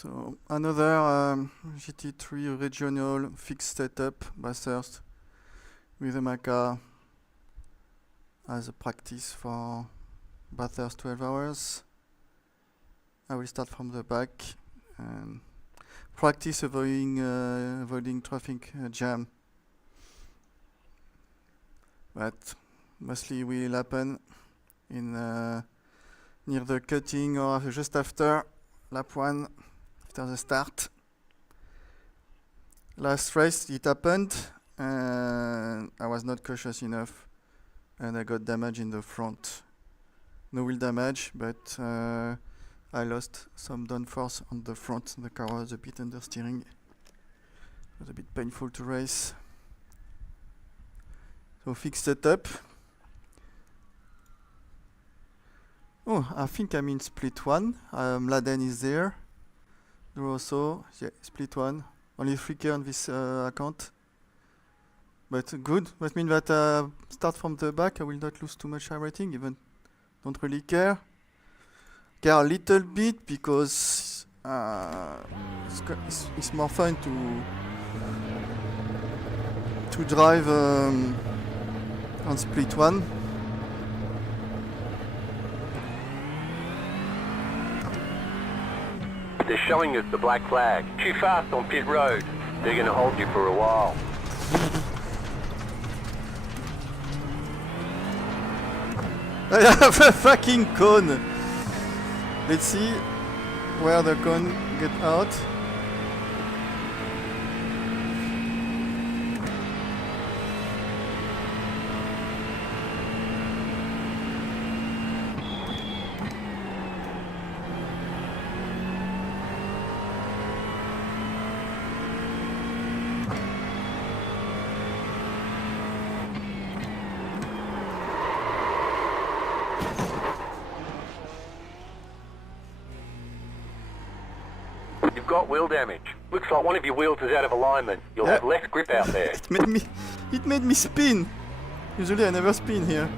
So another Gt3 regional fixed setup, Bathurst, with a Macca as a practice for Bathurst 12 hours. I will start from the back and practice avoiding traffic jam. But mostly will happen in near the cutting or just after lap 1, after the start. Last race it happened and I was not cautious enough and I got damage in the front. No wheel damage, but I lost some downforce on the front. The car was a bit understeering. It was a bit painful to race. So fixed setup. Oh, I think I'm in split 1. Laden is there. Also, yeah, split 1. Only 3K on this account. But good. That means that start from the back. I will not lose too much iRacing. Even don't really care. Care a little bit because it's more fun to drive on split 1. They're showing us the black flag. Too fast on pit road. They're going to hold you for a while. I have a fucking cone. Let's see where the cone get out. You've got wheel damage. Looks like one of your wheels is out of alignment. You'll have less grip out there. It made me spin. Usually I never spin here.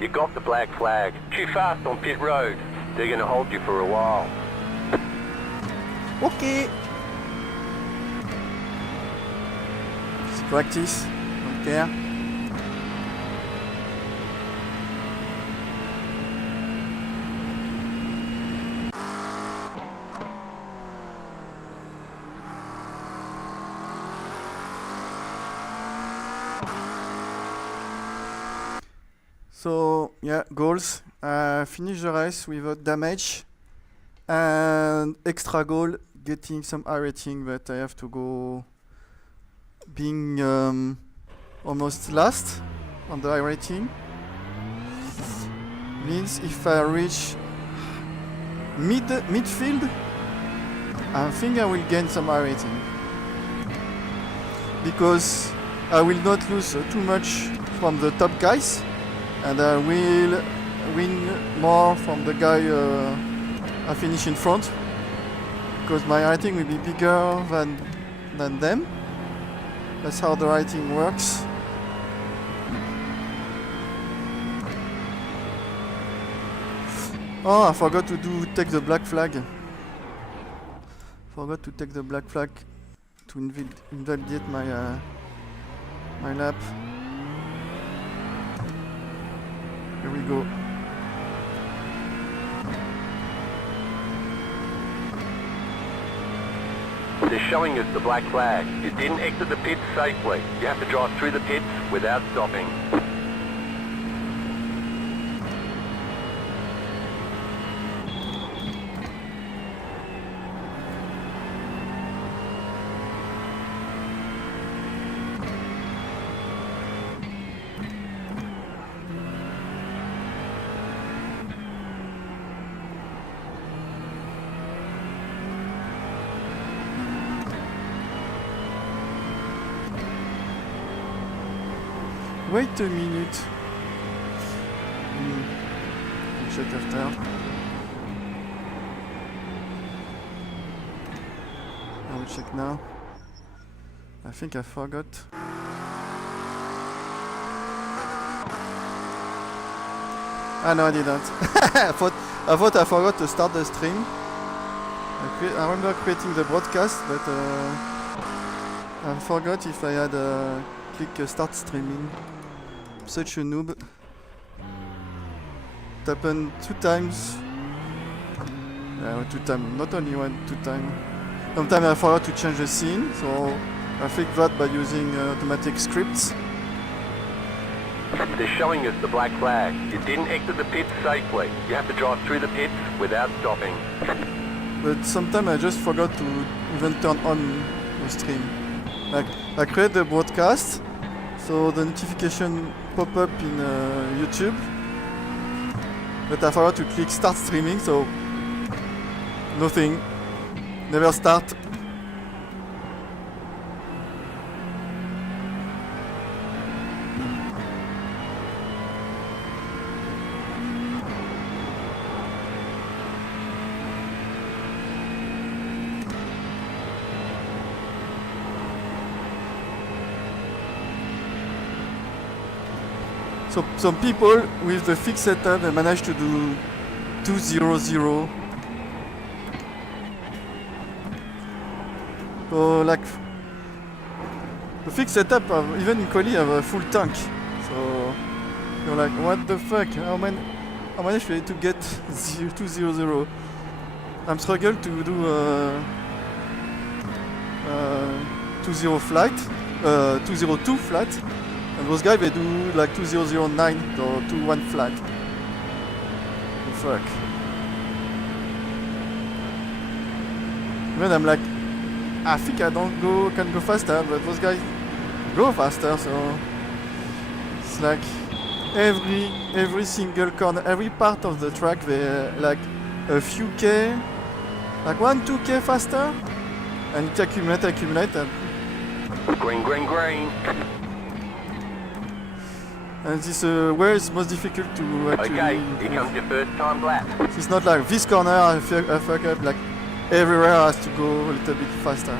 You got the black flag. Too fast on pit road. They're going to hold you for a while. Okay. It's practice. Don't care. So yeah, goals. Finish the race without damage, and extra goal getting some iRacing, but I have to go being almost last on the iRacing. Means if I reach midfield, I think I will gain some iRacing because I will not lose too much from the top guys. And I will win more from the guy I finish in front, because my rating will be bigger than them. That's how the rating works. Oh, I forgot to take the black flag. Forgot to take the black flag to invalidate my lap. Here we go. They're showing us the black flag. You didn't exit the pits safely. You have to drive through the pits without stopping. Wait a minute. I'll check after. I will check now. I think I forgot. No, I didn't. I thought I forgot to start the stream. I remember creating the broadcast, but I forgot if I had click start streaming. I'm such a noob. It happened 2 times. Yeah, 2 times, not only 2 times. Sometimes I forgot to change the scene, so I fixed that by using automatic scripts. They're showing us the black flag. You didn't exit the pits safely. You have to drive through the pits without stopping. But sometimes I just forgot to even turn on the stream. Like, I create the broadcast, so the notification pop up in YouTube. But I forgot to click start streaming, so nothing. Never start. So some people with the fixed setup they managed to do 200. So like the fixed setup even in quali have a full tank. So you're like, what the fuck? How managed to get 200? I'm struggling to do 20 flight, 202 flat. And those guys, they do like 2009 or 21 flat. Oh, fuck. Then I'm like, I think I can go faster, but those guys go faster, so it's like every single corner, every part of the track, they like a few K, like 1-2K faster, and it accumulate and Green. And this where is most difficult to actually... Okay, here comes your first time lap. It's not like this corner I fuck up, like everywhere has to go a little bit faster.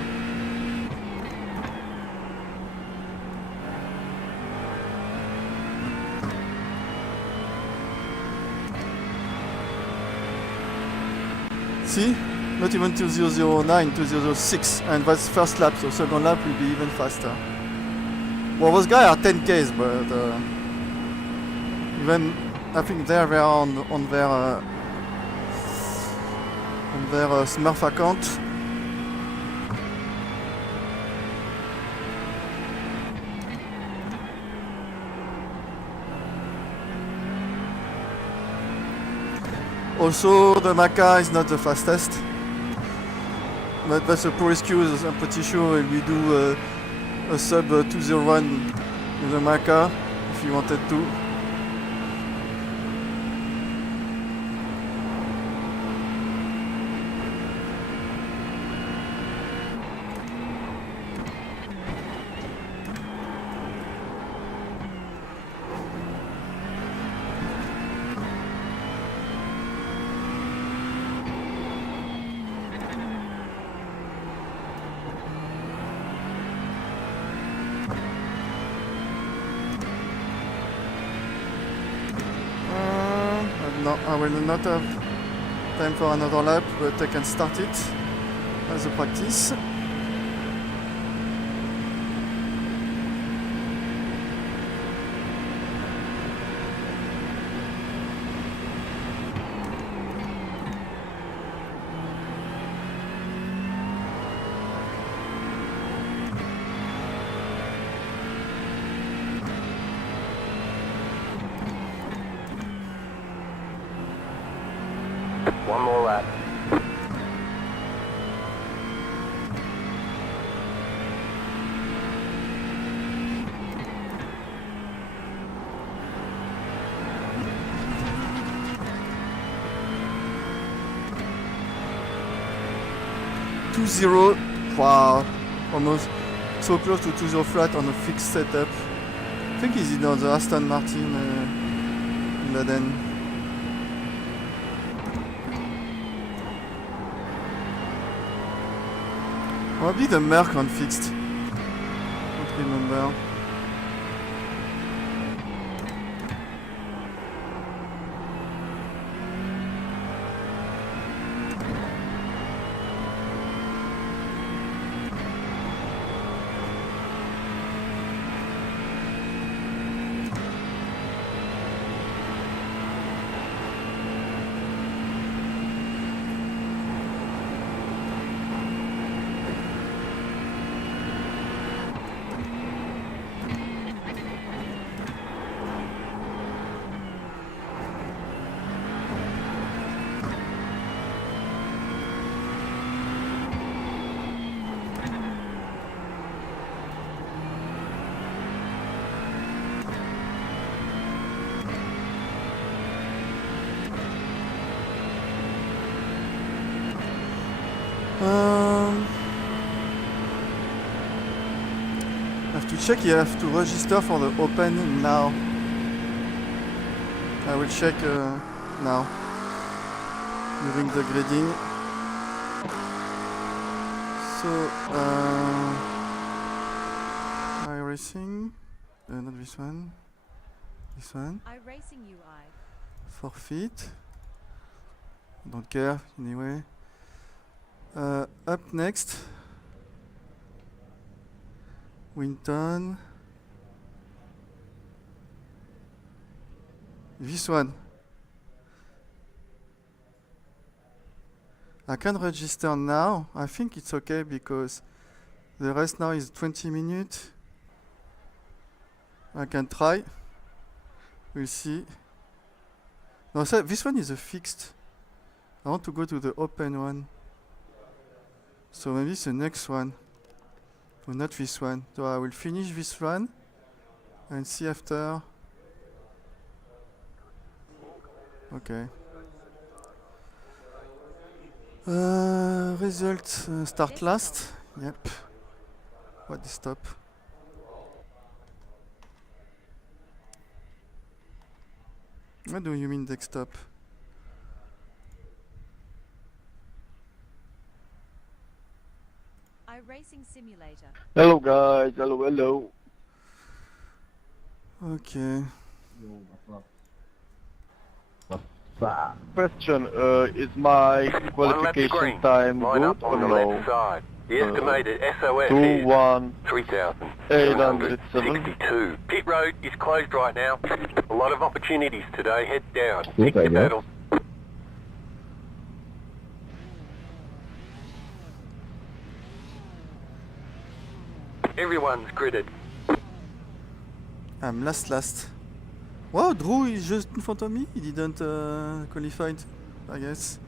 See? Not even 2009, 2006, and that's first lap, so second lap will be even faster. Well, those guys are 10Ks, but even I think they are on their Smurf account. Also, the Macca is not the fastest, but that's a poor excuse. I'm pretty sure we do a sub 201 with the Macca if you wanted to. No, I will not have time for another lap, but I can start it as a practice. One more lap. Two zero, wow, almost so close to 2-0 flat on a fixed setup. I think he's in on the Aston Martin in Baden. Probably the Merc on fixed. Don't remember. have to check. You have to register for the open now. I will check now during the grading. So iRacing, not this one. This one. iRacing UI. Forfeit. Don't care anyway. Up next. Winton. This one. I can register now. I think it's okay because the rest now is 20 minutes. I can try. We'll see. No, so this one is a fixed. I want to go to the open one. So maybe it's the next one. Or not this one. So I will finish this one and see after. Okay. Result start last. Yep. What the stop? What do you mean desktop? iRacing simulator. Hello guys, hello. Okay. Question, is my One lap to qualification green. time Line good up or on the no? left side. The estimated SOS is 21807. 3,762. Pit road is closed right now. A lot of opportunities today. Head down. Stick to pedals. Everyone's gridded. I'm last. Wow, Drew is just in front of me. He didn't qualify, I guess.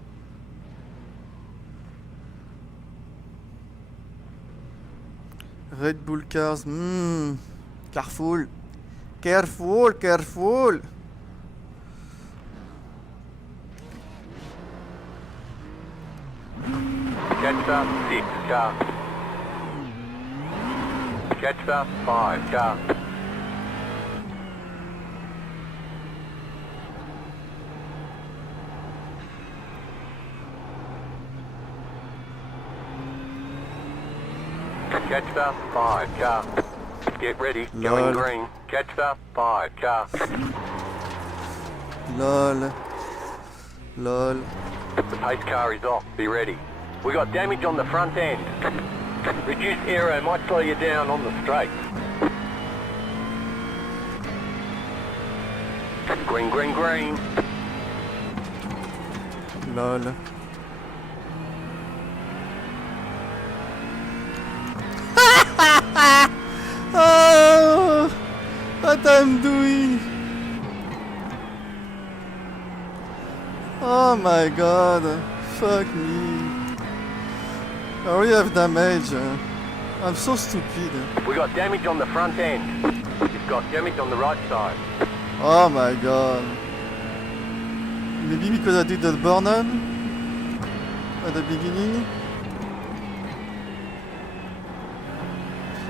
Red Bull cars. Careful. Careful. Catch up 6 car. Catch up 5 car. Catch up 5 car. Get ready, going Lol. green. Catch up 5 car. Lol. The pace car is off, be ready. We got damage on the front end. Reduced aero might slow you down on the straight. Green. Lol. Oh, what I'm doing? Oh my god, fuck me. I already have damage. I'm so stupid. We got damage on the front end. You've got damage on the right side. Oh my god. Maybe because I did the burn-on at the beginning.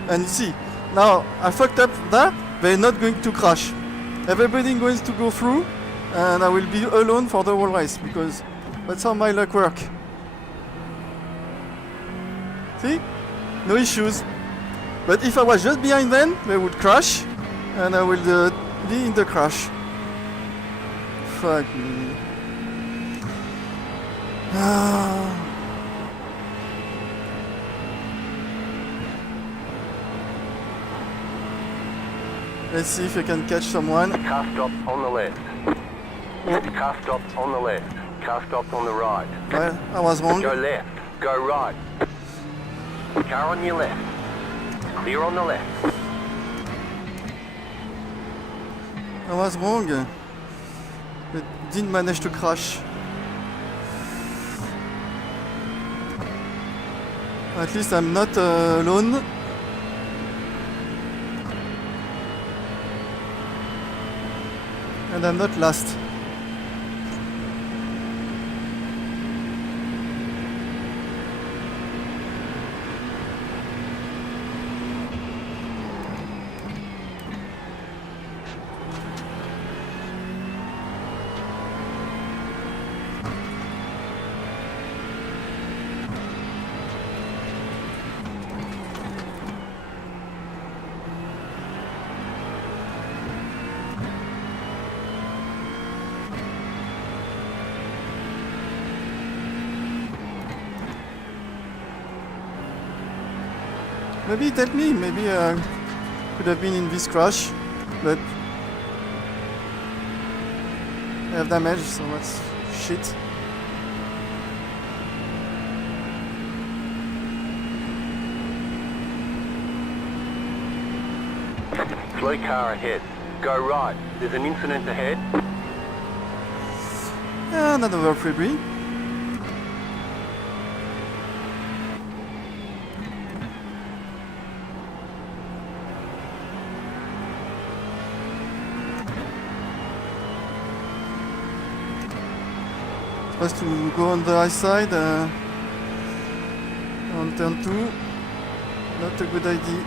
And see, now I fucked up that, they're not going to crash. Everybody going to go through, and I will be alone for the whole race, because that's how my luck work. See? No issues. But if I was just behind them, they would crash, and I will be in the crash. Fuck me. Let's see if I can catch someone. Car stop on the left. Car stop on the left. Car stop on the right. Well, I was wrong. Go left. Go right. Car on your left. Clear on the left. I was wrong. But didn't manage to crash. At least I'm not alone. And I'm not last. Maybe it helped me. Maybe could have been in this crash, but I have damage, so that's shit. Slow car ahead. Go right. There's an incident ahead. And another freebie. Supposed to go on the high side on turn 2. Not a good idea.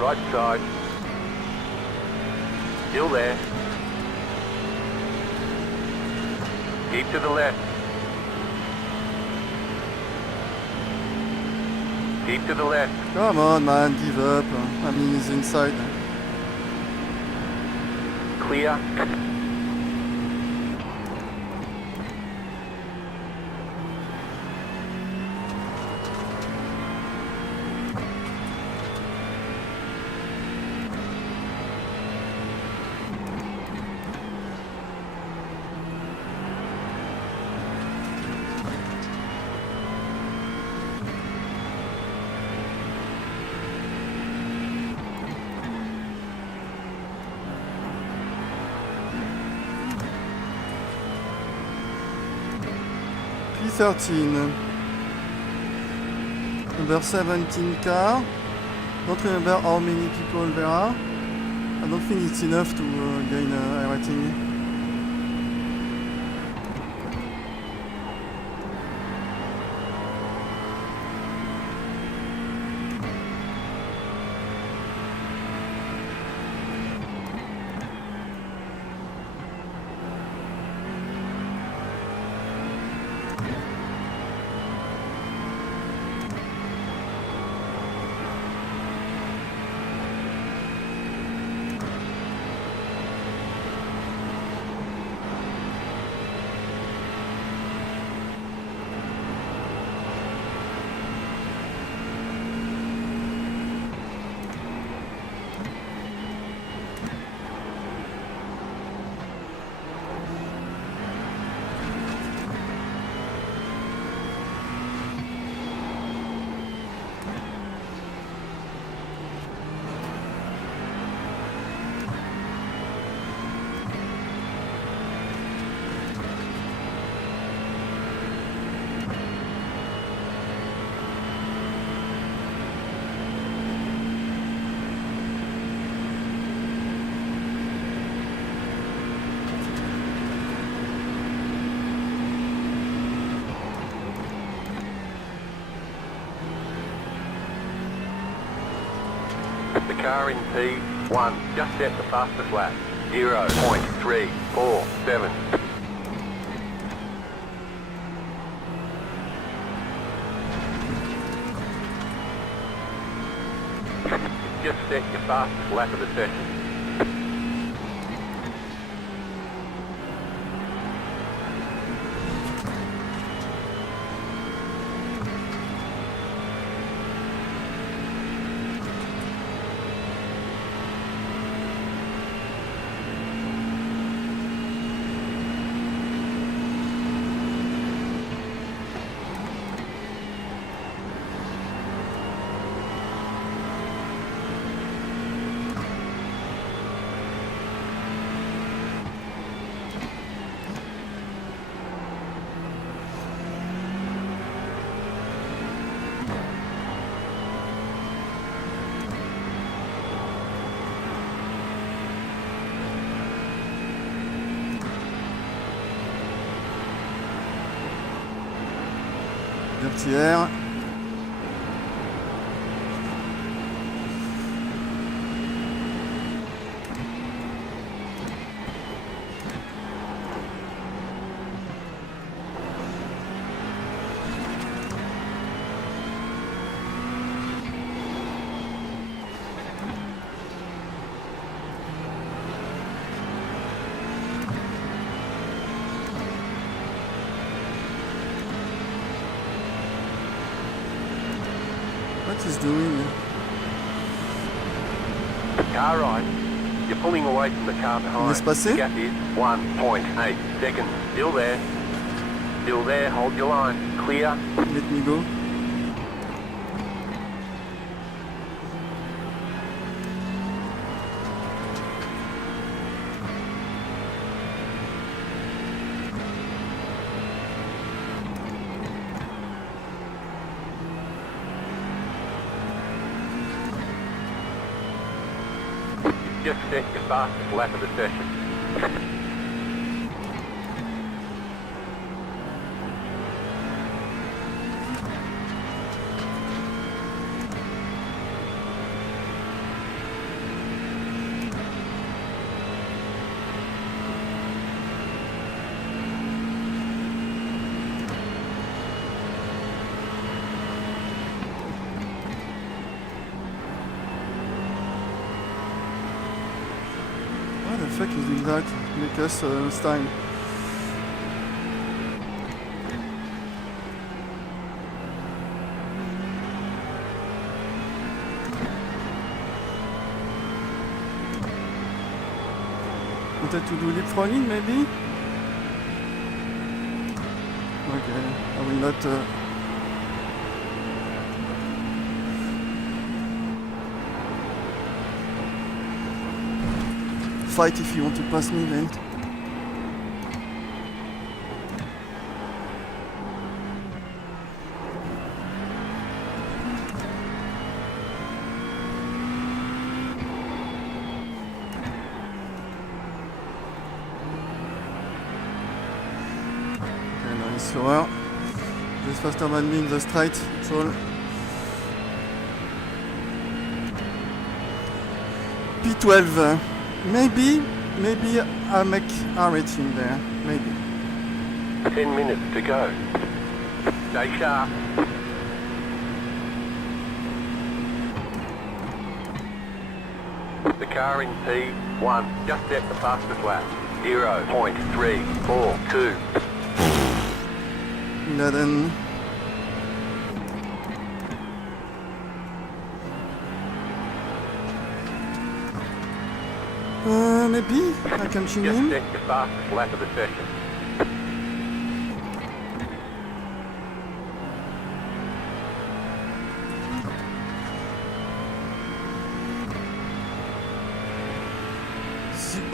Right side. Still there. Keep to the left. Keep to the left. Come on, man, give up. I mean, he's inside. Clear. P13. Number 17 car. Don't remember how many people there are. I don't think it's enough to gain iRacing. The car in P1 just set the fastest lap. 0.347. Just set your fastest lap of the session. Dirty air. What he's doing? Car right. You're pulling away from the car behind. Laisse passer. The gap is 1.8 seconds. Still there. Still there. Hold your line. Clear. Let me go. Just set your fastest lap of the session. Why the fuck is doing that? Make us lose time. Wanted to do leapfrogging maybe? Okay, I will not fight if you want to pass me, man. Okay, now he's slower. Just faster than me in the straight, that's all. P12. Maybe I'll make iRacing there. Maybe. 10 minutes to go. Stay sharp. The car in P1 just set the fastest lap. 0.342. 11. Maybe I can chin Just him. set your fastest lap of the session.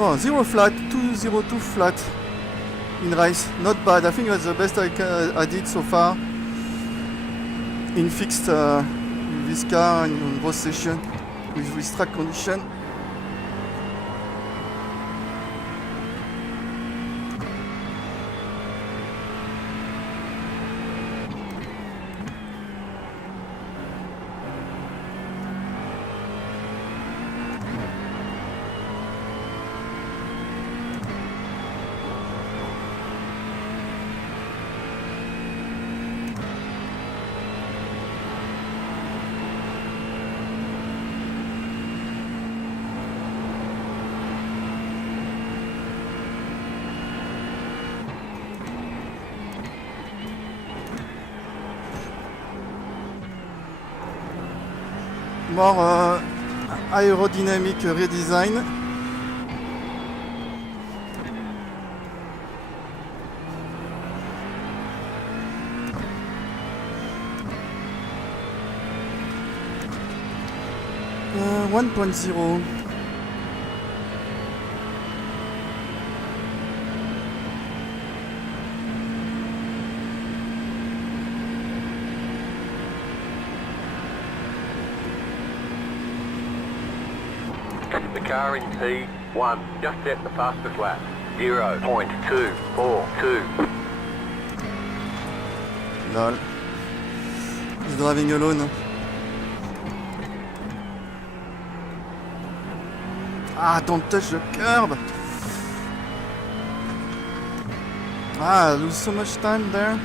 Oh, 0 flat, 202 flat in race. Not bad. I think that's the best I did so far in fixed with this car and on both sessions with this track condition. More aerodynamic redesign. Uh, 1.0. The car in P1 just set the fastest lap. 0.242. Lol. He's driving alone. Ah, don't touch the curb! Ah, I lose so much time there.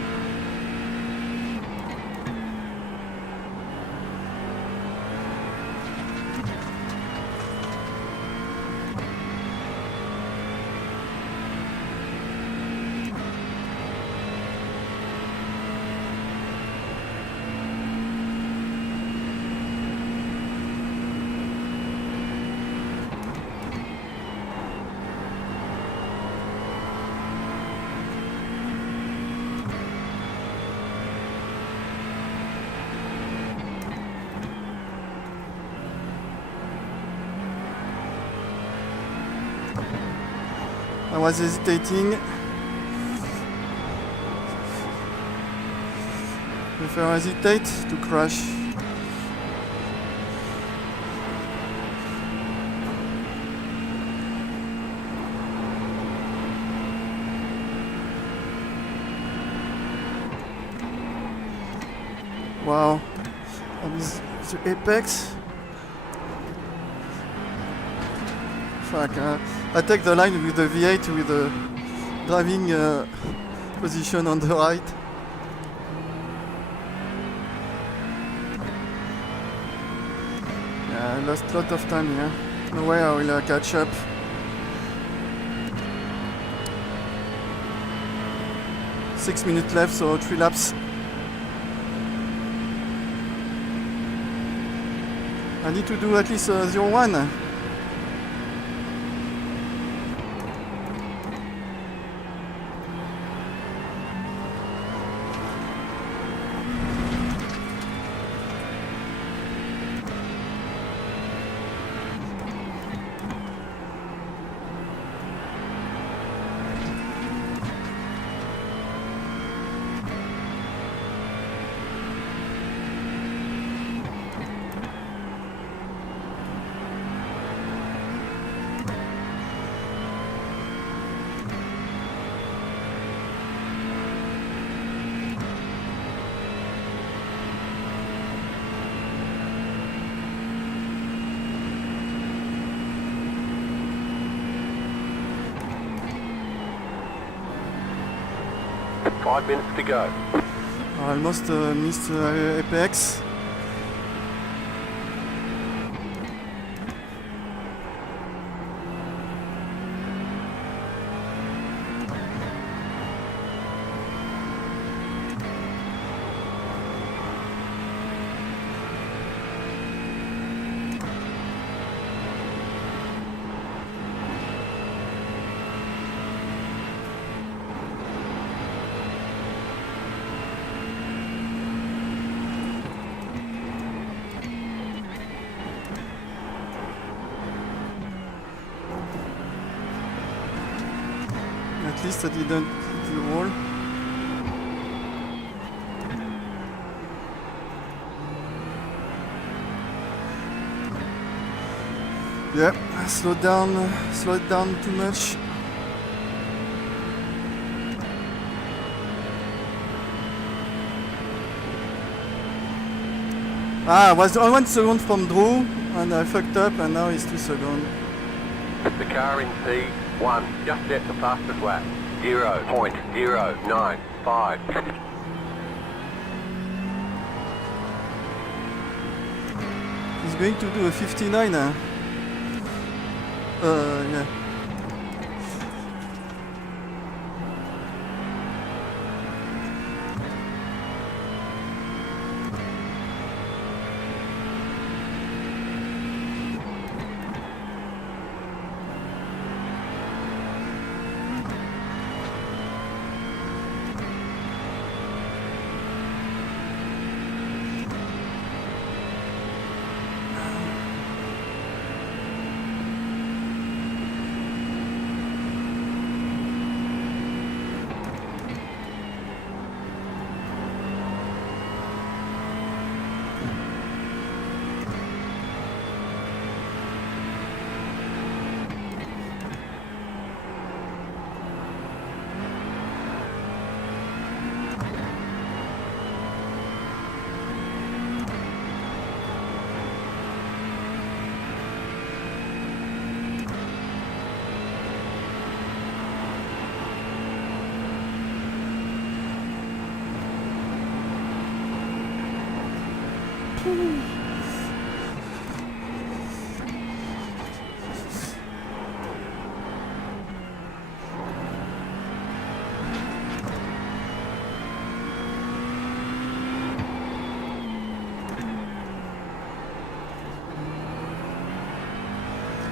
I was hesitating. If I hesitate to crash. Wow, and this is the apex. Fuck, I take the line with the V8 with the driving position on the right. Yeah, I lost a lot of time here. No way I will catch up. Six minutes left, so 3 laps. I need to do at least 0-1. Five minutes to go. I almost missed apex. At least I didn't hit the wall. Yeah, I slowed down too much. I was 1 second from Drew and I fucked up and now it's 2 seconds. The car in P1 just set the fastest lap. 0.095. He's going to do a 59. Yeah.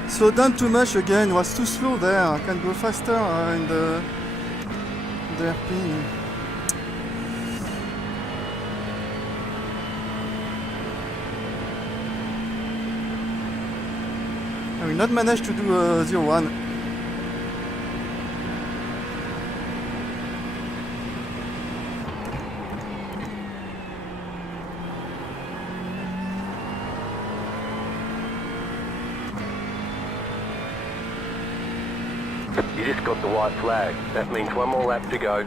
Slowed down too much again, was too slow there. I can go faster in the hairpin. I will not manage to do 0-1. You just got the white flag. That means one more lap to go.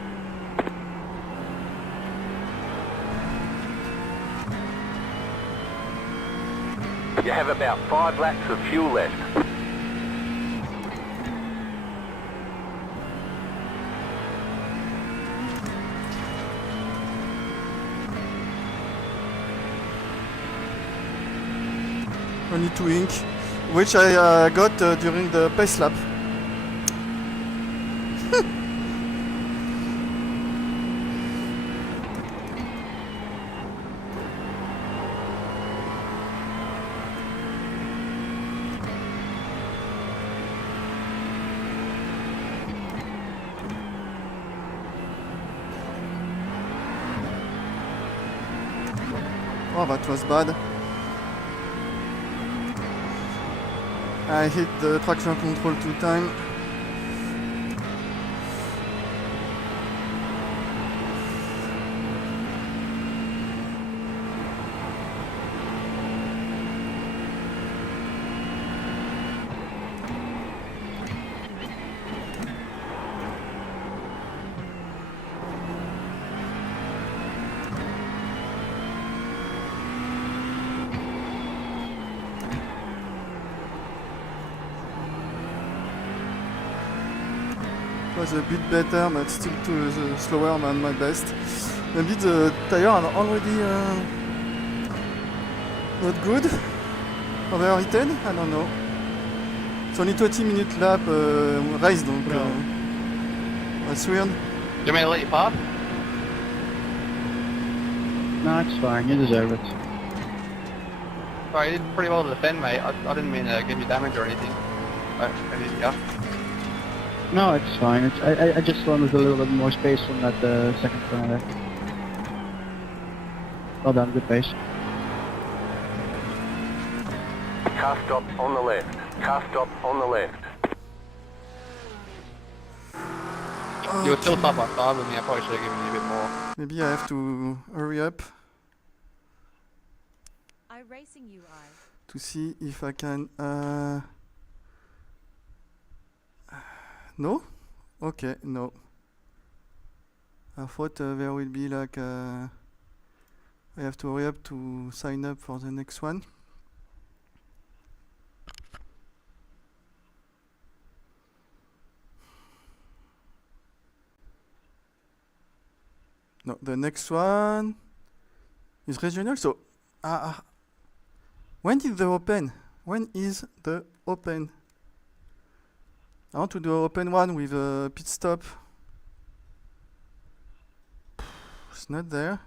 You have about 5 laps of fuel left. Only 2 ink, which I got during the pace lap. Oh, that was bad. I hit the traction control 2 times. Was a bit better, but still too slower than my best. Maybe the tire are already not good, overheated. I don't know. It's only 20-minute lap race, donc that's weird. Do you want me to let you pass? No, it's fine. You deserve it. Sorry, you did pretty well to defend, mate. I didn't mean to give you damage or anything. Yeah. No, it's fine. I just wanted a little bit more space from that second corner there. Well done, good pace. Car stop on the left. Car stop on the left. You were still top by 5 with me. I probably should have given you a bit more. Maybe I have to hurry up iRacing UI. to see if I can. No? Okay, no. I thought there will be like I have to hurry up to sign up for the next one. No, the next one is regional. So, when did the open? When is the open? I want to do an open one with a pit stop. It's not there.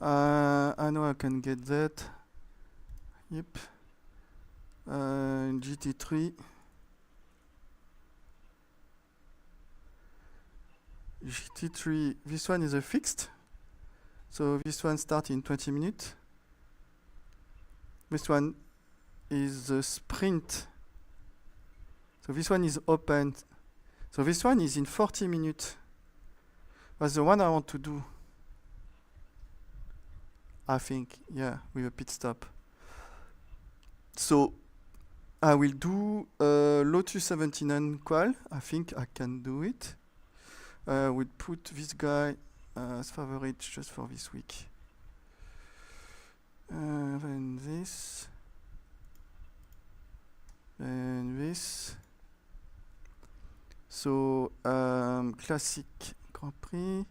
I know I can get that. Yep. Gt3. Gt3. This one is a fixed. So this one starts in 20 minutes. This one is a sprint. So this one is open. So this one is in 40 minutes. That's the one I want to do. I think, yeah, with a pit stop. So I will do Lotus 79 qual. I think I can do it. We'll put this guy as favorite just for this week. Then this, and this. So classic Grand Prix.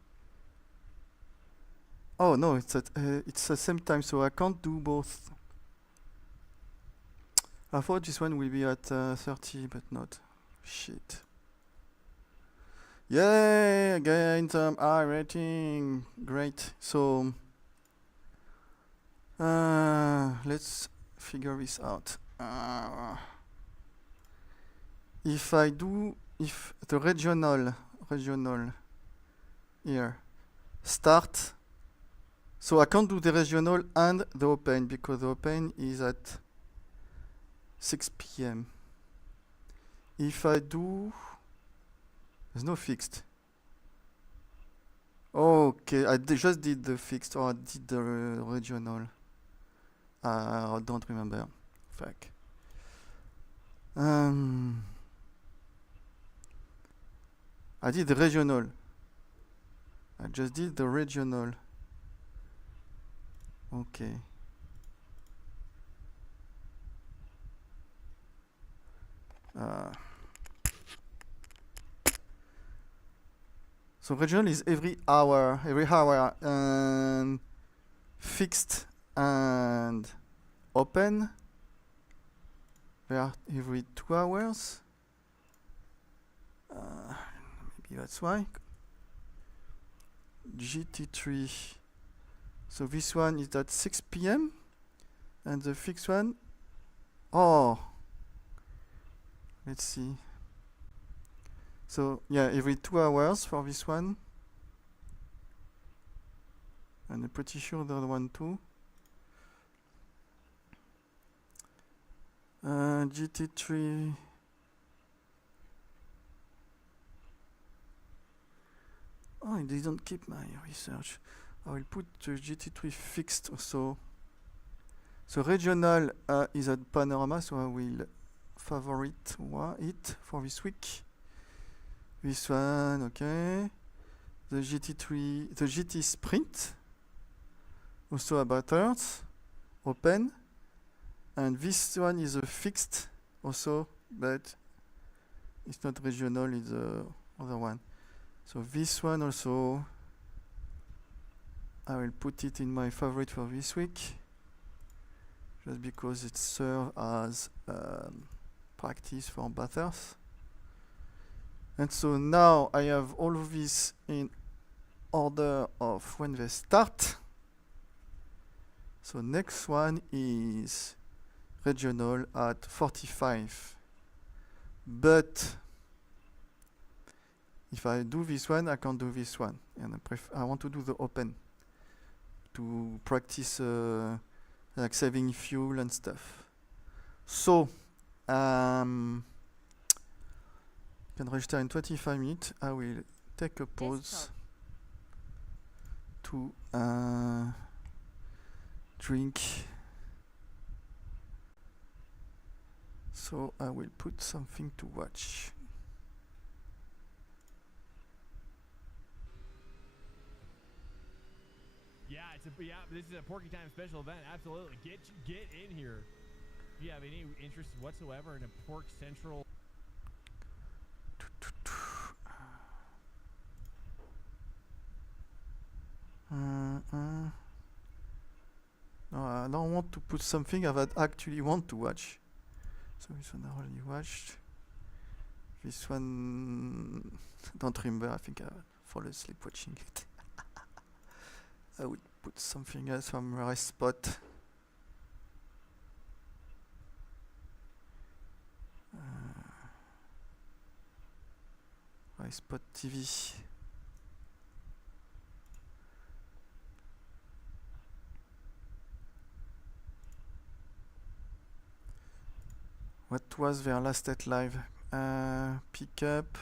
Oh no, it's at the same time, so I can't do both. I thought this one will be at 30, but not. Shit. Yay! Again some iRacing. Great. So. Let's figure this out. If the regional here start, so I can't do the regional and the open because the open is at 6 p.m. If I do, there's no fixed. Okay, I just did the fixed or I did the regional. I don't remember. Fuck. I did the regional. I just did the regional. Okay. So regional is every hour, and fixed and open. They are every 2 hours. Maybe that's why. Gt3. So this one is at 6 p.m. and the fixed one. Oh, let's see. So yeah, every 2 hours for this one. And I'm pretty sure the other one too. Gt3. Oh, it didn't keep my research. I will put the Gt3 fixed also. So regional is at Panorama, so I will favorite it for this week. This one, okay. The Gt3, the GT Sprint, also at Bathurst, open. And this one is a fixed also, but it's not regional, it's the other one. So this one also, I will put it in my favorite for this week, just because it serves as practice for Bathurst. And so now I have all of this in order of when they start. So next one is regional at 45. But if I do this one, I can't do this one. And I want to do the open to practice like saving fuel and stuff. So can register in 25 minutes. I will take a pause to drink. So I will put something to watch. This is a Porky Time special event. Absolutely, get in here. If you have any interest whatsoever in a Pork Central. No, I don't want to put something I actually want to watch. So this one I already watched. This one, I don't remember. I think I fall asleep watching it. I would put something else from Race Spot. Race Spot TV. What was their last stat live? Pickup.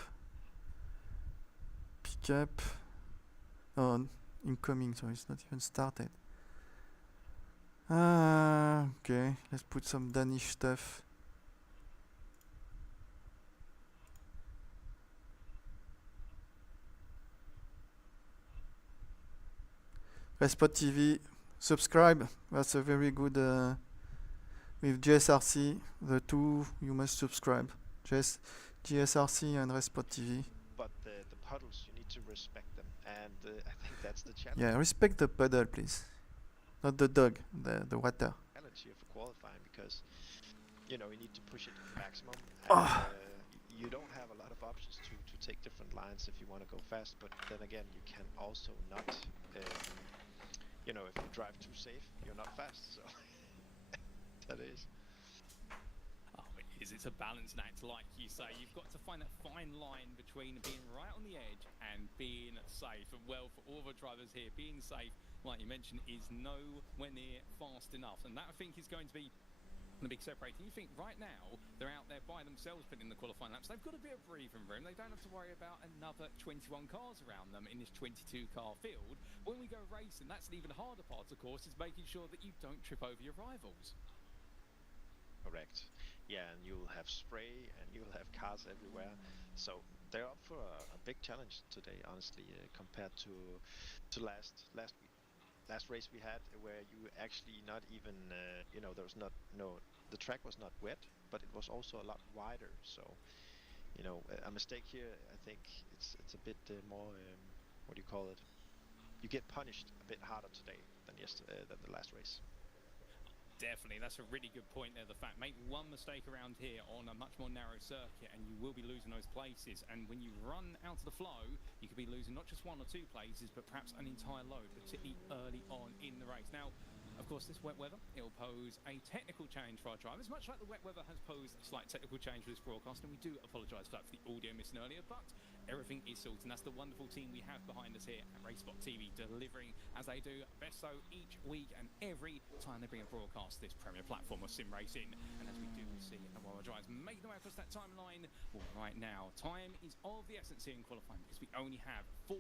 Oh, incoming, so it's not even started. Okay, let's put some Danish stuff. Spot TV, subscribe. That's a very good. With GSRC, the two you must subscribe. GSRC and Respot TV. But the puddles, you need to respect them, and I think that's the challenge. Yeah, respect the puddle, please. Not the dog, the water. Challenge here for qualifying, because you know you need to push it to the maximum. And, you don't have a lot of options to take different lines if you want to go fast. But then again, you can also not. You know, if you drive too safe, you're not fast. So that is. Oh, it is. It's a balancing act, like you say. You've got to find that fine line between being right on the edge and being safe. And well, for all the drivers here, being safe, like you mentioned, is nowhere near fast enough. And that, I think, is going to be the big separator. You think right now they're out there by themselves putting in the qualifying laps. They've got a bit of breathing room. They don't have to worry about another 21 cars around them in this 22 car field. When we go racing, that's an even harder part, of course, is making sure that you don't trip over your rivals. Correct. Yeah, and you'll have spray and you'll have cars everywhere. So they're up for a big challenge today, honestly, compared to last race we had, where you actually not even there was not no the track was not wet, but it was also a lot wider. So a mistake here, I think it's a bit more what do you call it? You get punished a bit harder today than than the last race. Definitely, that's a really good point there. The fact, make one mistake around here on a much more narrow circuit and you will be losing those places. And when you run out of the flow, you could be losing not just one or two places, but perhaps an entire load, particularly early on in the race. Now, of course, this wet weather, it'll pose a technical challenge for our drivers, much like the wet weather has posed a slight technical change for this broadcast, and we do apologise for that, for the audio missing earlier, but everything is sorted, and that's the wonderful team we have behind us here at RaceSpot TV, delivering, as they do, best so each week and every time they bring a broadcast to this premier platform of sim racing. And as we do see while our drivers make their way across that timeline, well, right now, time is of the essence here in qualifying, because we only have 4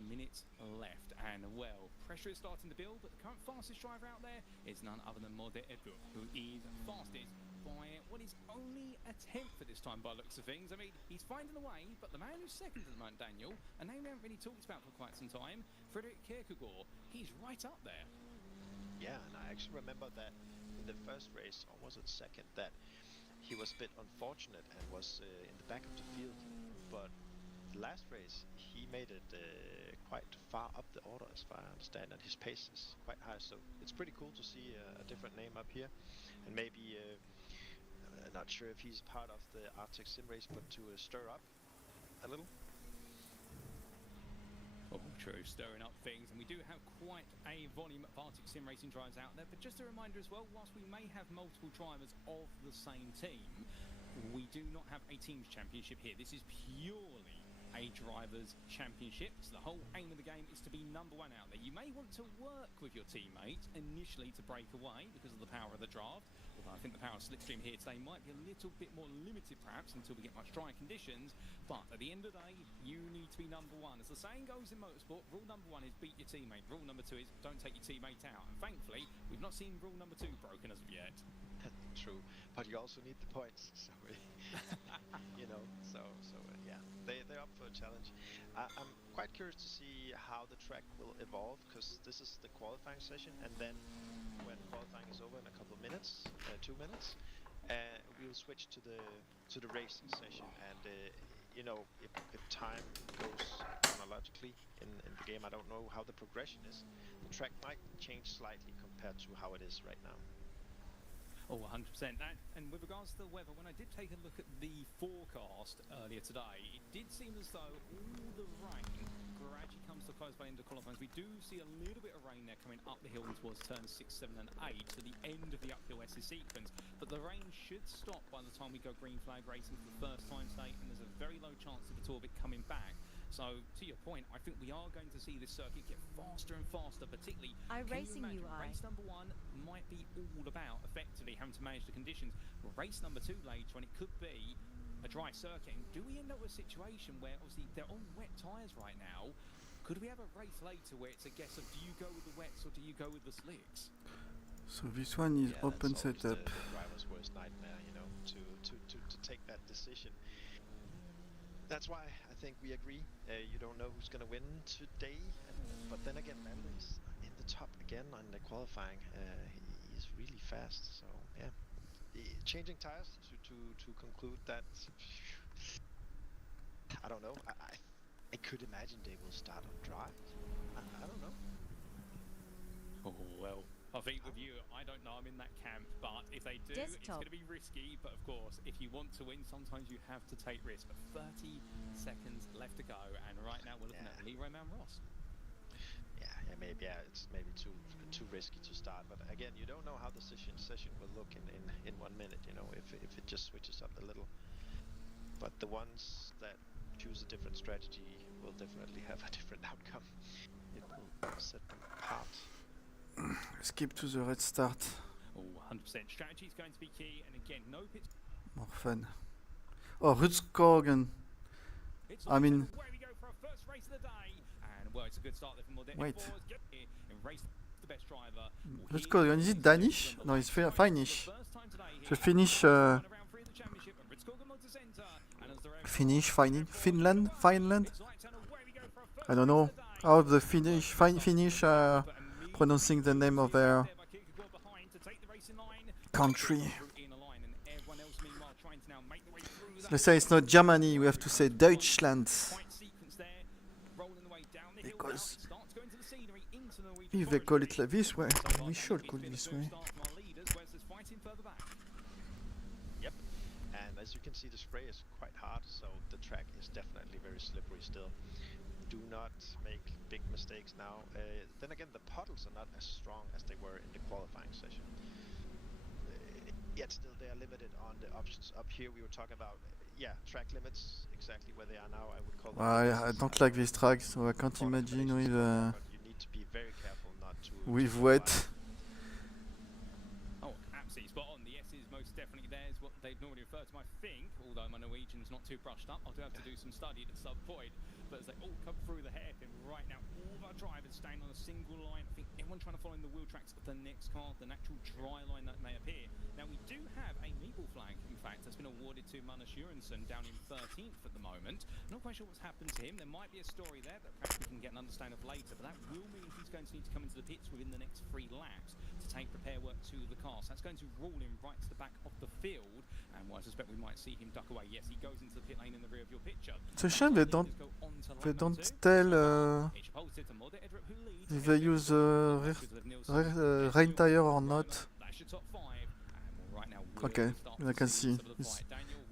minutes left, and well, pressure is starting to build, but the current fastest driver out there is none other than Mode Edbu, who is fastest by what is only a tenth at this time by looks of things. I mean, he's finding a way, but the man who's second at the moment, Daniel, a name we haven't really talked about for quite some time, Frederick Kierkegaard, he's right up there. Yeah, and I actually remember that in the first race, or was it second, that he was a bit unfortunate and was in the back of the field, but the last race he made it quite far up the order, as far as I understand, and his pace is quite high, so it's pretty cool to see a different name up here, and maybe not sure if he's part of the Arctic Sim race, but to stir up a little. Oh, true, stirring up things, and we do have quite a volume of Arctic Sim racing drivers out there, but just a reminder as well, whilst we may have multiple drivers of the same team, we do not have a team's championship here. This is purely a driver's championship. So the whole aim of the game is to be number one out there. You may want to work with your teammates initially to break away because of the power of the draft, although I think the power of slipstream here today might be a little bit more limited perhaps until we get much drier conditions, but at the end of the day, you need to be number one. As the saying goes in motorsport, rule number 1 is beat your teammate. Rule number 2 is don't take your teammate out, and thankfully we've not seen rule number 2 broken as of yet. True, but you also need the points, so yeah, they're up for a challenge. I'm quite curious to see how the track will evolve, because this is the qualifying session, and then when qualifying is over in a couple of minutes, 2 minutes, we'll switch to the racing session, and if time goes chronologically in the game, I don't know how the progression is. The track might change slightly compared to how it is right now. Oh, 100%. And with regards to the weather, when I did take a look at the forecast earlier today, it did seem as though all the rain gradually comes to close by the end of qualifying. We do see a little bit of rain there coming up the hill towards turns 6, 7 and 8 to the end of the uphill SS sequence, but the rain should stop by the time we go green flag racing for the first time today, and there's a very low chance of it coming back. So, to your point, I think we are going to see this circuit get faster and faster, particularly, iRacing can you imagine, UI. race number 1 might be all about effectively having to manage the conditions. Race number 2 later, and it could be a dry circuit. And do we end up with a situation where, obviously, they're on wet tyres right now? Could we have a race later where it's a guess of do you go with the wets or do you go with the slicks? So this one is open setup. The driver's worst nightmare, to take that decision. That's why I think we agree. You don't know who's going to win today, but then again, Manley's in the top again on the qualifying. He's really fast, so yeah. Changing tires to conclude that. I don't know. I could imagine they will start on dry. I don't know. Oh, well, I think with you, I don't know, I'm in that camp, but if they do, it's going to be risky, but of course, if you want to win, sometimes you have to take risks. But 30 seconds left to go, and right now we're looking at Leroy Ross. It's maybe too risky to start, but again, you don't know how the session will look in 1 minute, if it just switches up a little. But the ones that choose a different strategy will definitely have a different outcome. It will set them apart. Skip to the red start. Oh, 100%. Strategy is going to be key, and again, no pits. More fun. Oh, Rutskogen. I mean, where we go for our first race of the day, and well, it's a good start there for Modern. Wait. In race the best driver. Well, Let's he go. is Is it the Danish? leader No, on it's the left. Finnish. For the first time today, he So has Finnish, won around 3 of the championship, and Ritskoga moved to centre, and as the rev Finnish, starts, Finland, Finland. it's lights and away we go for a first I don't know race of the day. how the Finnish But immediately pronouncing the name of their there by Kierkegaard behind to take the race in line. country. In a line, and everyone else meanwhile trying to now make the way through that. Let's say it's not Germany, we have to say Deutschland. Quite sequence there, rolling the way down the hill now. It Because starts going to the scenery into the Norwegian if they call it forestry. like this way, So far, we then, should it's call it been a this good way. start from our leaders, whereas there's fighting further back. Yep. And as you can see, the spray is quite hard, so the track is definitely very slippery still. Do not make big mistakes now. Then again, the puddles are not as strong as they were in the qualifying session. Yet still, they are limited on the options. Up here, we were talking about, track limits, exactly where they are now. I would call them. I don't like this track, so I can't for imagine limitations, with but you need to be very careful not to. with to wet. Oh, absolutely spot on. The S is most definitely theirs, what they'd normally refer to, I think, although my Norwegian's not too brushed up. I'll do have to do some study at some point. But as they all come through the hairpin right now, all of our drivers staying on a single line. I think everyone trying to follow in the wheel tracks of the next car, the natural dry line that may appear. Now, we do have a meeple flag, in fact, that's been awarded to Magnus Johansson down in 13th at the moment. Not quite sure what's happened to him. There might be a story there that perhaps we can get an understanding of later, but that will mean he's going to need to come into the pits within the next 3 laps to take repair work to the car. So that's going to rule him right to the back of the field, and I suspect we might see him duck away. Yes, he goes into the pit lane in the rear of your picture. It's a shame they don't tell if they use rain tire or not. Okay, I can see.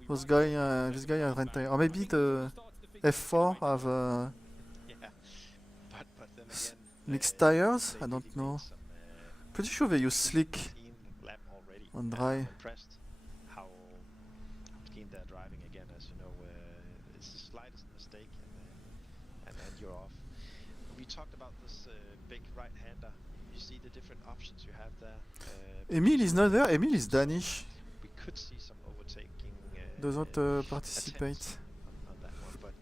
This guy has rain tire. Or maybe the F4 have Yeah. But then again, mixed tires. they I don't really know. made some, Pretty sure they use slick clean lap already. on And dry. I'm impressed how clean they're driving again. As you know, it's the slightest mistake and you're off. We talked about this big right-hander. You see the different options you have there. Emil is not there. Emil is Danish. We could see some overtaking. Doesn't participate. attempts on that one, but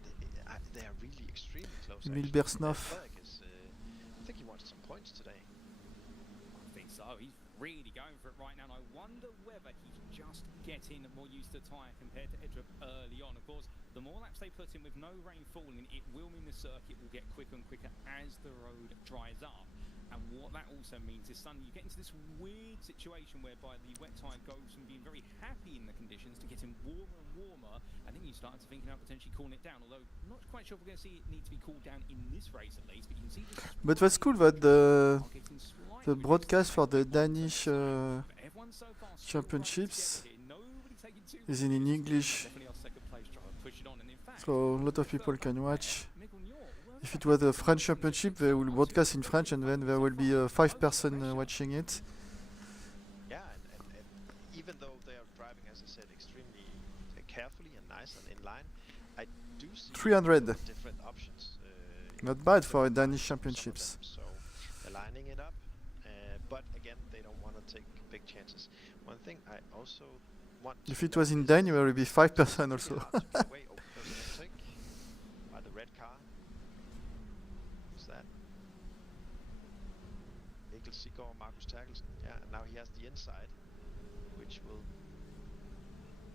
they are really extremely close. Emil actually. Bersnoff. Berg is, I think he wants some points today. I think so. He's really going for it right now, and I wonder whether he's just getting more used to tyre compared to Edrup early on. Of course, the more laps they put in with no rain falling, it will mean the circuit will get quicker and quicker as the road dries up. And what that also means is suddenly you get into this weird situation whereby the wet tyre goes from being very happy in the conditions to getting warmer and warmer, and then you start to think about potentially cooling it down. Although I'm not quite sure if we're going to see it need to be cooled down in this race at least, but you can see this But that's cool that the broadcast for the Danish championships is in English, so a lot of people can watch. If it was a French championship, they will broadcast in French, and then there will be 5 person watching it. Yeah, and even though they are driving, as I said, extremely carefully and nice and in line, I do see 300. different options. Not bad for a Danish championships. So they're lining it up, but again, they don't want to take big chances. One thing I also want. If it was in Danish, there will be 5 person also. Way over overtake by the red car. Who's that? Mikkel Siggaard, Markus Terkelsen. Yeah, and now he has the inside, which will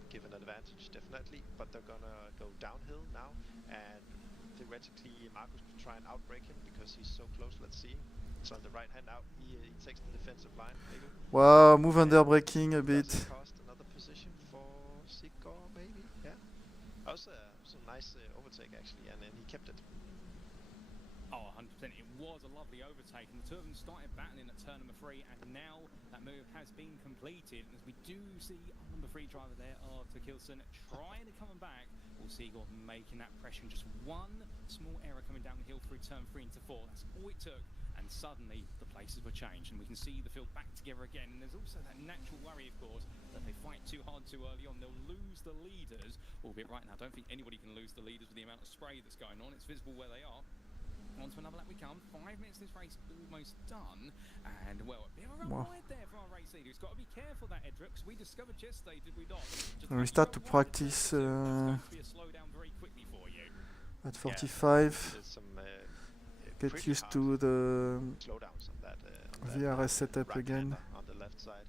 give an advantage definitely. But they're gonna go downhill now, and theoretically Markus could try and outbrake him because he's so close. Let's see. It's on the right hand out. He takes the defensive line. Mikkel. Wow, move under braking a Does bit. it cost another position for Siggaard, maybe? Yeah. That was a nice overtake actually, and then he kept it. Oh, 100%. It was a lovely overtake, and the two of them started battling at turn number 3, and now that move has been completed. As we do see our number 3 driver there, Arthur Kilson, trying to come back. We'll see Gordon making that pressure, and just one small error coming down the hill through turn 3 into 4. That's all it took, and suddenly the places were changed, and we can see the field back together again. And there's also that natural worry, of course, that they fight too hard too early on, they'll lose the leaders. Albeit right now, I don't think anybody can lose the leaders with the amount of spray that's going on. It's visible where they are. On to another lap we come. 5 minutes this race almost done. And, well, a bit of a ride there for our race leader. He's got to be careful, that Edric, because we discovered yesterday, did we not? And we start to practice It's going to be a slowdown very quickly for you. at 45. There's some Get pretty used hard to the slowdowns on that. that VRS setup right again. on the left side.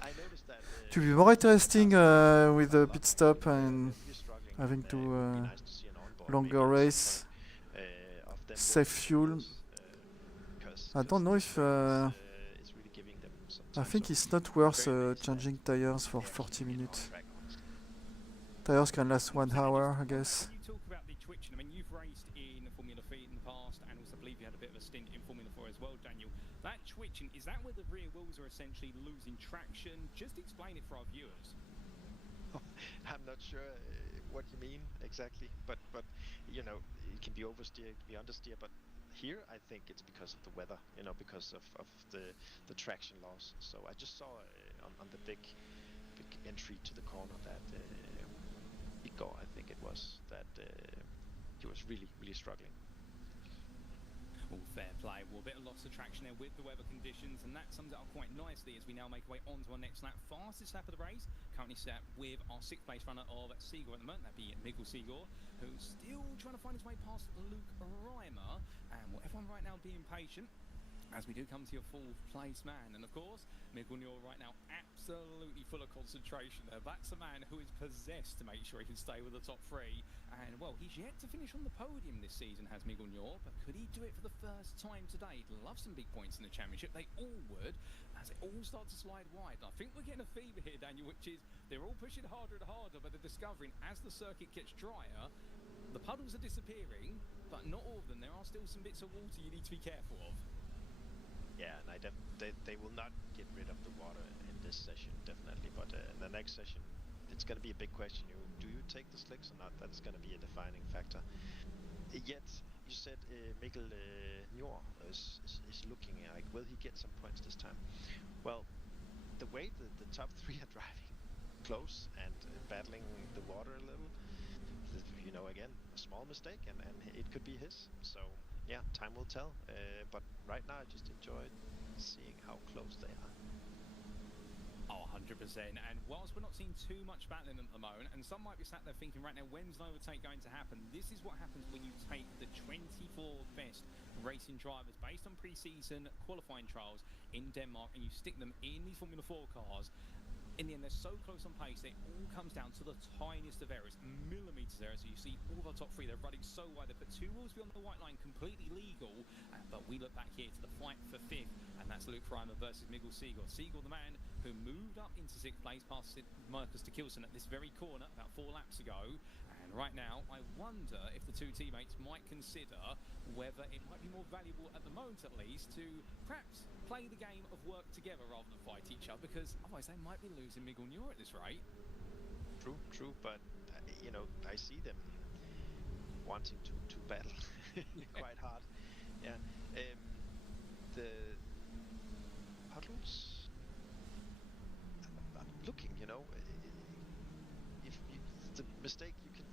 I noticed that To be more interesting with the a lot pit of stop people, they're and really struggling, having and to it would be nice to see an onboard longer maybe at race, some point, of them save working fuel. on this, because I don't know if it's really giving them some I time. think So it's not worth very amazed that changing tires for they are 40 keeping it on minutes. track, honestly. Tires can last 1 So hour, I just guess. when you talk about the twitching, I mean, you've raced in Formula 3 in the past, and also believe you had a bit of a stint in Formula 4 as well, Daniel. That twitching, is that where the rear wheels are essentially losing traction? Just explain it for our viewers. I'm not sure what you mean exactly, but you know, it can be oversteer, it can be understeer, but here I think it's because of the weather, you know, because of the traction loss. So I just saw on the big entry to the corner that Igor, I think it was, that he was really struggling. All fair play. Well, a bit of loss of traction there with the weather conditions, and that sums it up quite nicely as we now make our way on to our next lap. Fastest lap of the race, currently set with our 6th place runner of Seagull at the moment, that'd be Mikkel Seagull, who's still trying to find his way past Luke Reimer, and everyone right now being patient as we do come to your 4th place man. And of course, Mikkel Njord right now absolutely full of concentration there. That's a man who is possessed to make sure he can stay with the top 3. And well, he's yet to finish on the podium this season, has Mikkel Njord, but could he do it for the first time today? He'd love some big points in the championship. They all would, as they all start to slide wide. And I think we're getting a fever here, Daniel, which is they're all pushing harder and harder, but they're discovering as the circuit gets drier, the puddles are disappearing, but not all of them. There are still some bits of water you need to be careful of. Yeah, and they will not get rid of the water in this session, definitely. But in the next session, it's going to be a big question. Do you take the slicks or not? That's going to be a defining factor. Yet, you said Mikkel Njord is looking like, will he get some points this time? Well, the way the top 3 are driving close and battling the water a little, you know, again, a small mistake and it could be his. So yeah, time will tell. But right now I just enjoyed seeing how close they are. Oh, 100%. And whilst we're not seeing too much battling at the moment, and some might be sat there thinking right now, when's an overtake going to happen? This is what happens when you take the 24 best racing drivers based on pre-season qualifying trials in Denmark and you stick them in these Formula 4 cars. In the end, they're so close on pace, it all comes down to the tiniest of errors, millimetres errors. So you see all of our top 3, they're running so wide, they put 2 wheels beyond the white line, completely legal. But we look back here to the fight for 5th, and that's Luke Reimer versus Mikkel Seagull. Seagull, the man who moved up into 6th place past Marcus de Kilson at this very corner about 4 laps ago. And right now, I wonder if the 2 teammates might consider whether it might be more valuable, at the moment at least, to perhaps play the game of work together rather than fight each other, because otherwise they might be losing Mikkel Njord at this rate. True, but you know, I see them wanting to battle quite hard. Yeah, the puddles. I'm looking, you know, if the mistake you can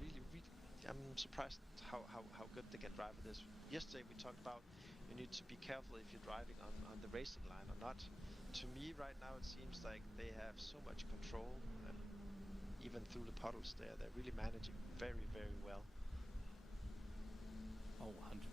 really. I'm surprised how good they can drive with this. Yesterday we talked about you need to be careful if you're driving on the racing line or not. To me right now it seems like they have so much control, and even through the puddles they're really managing very well. Oh, 100%.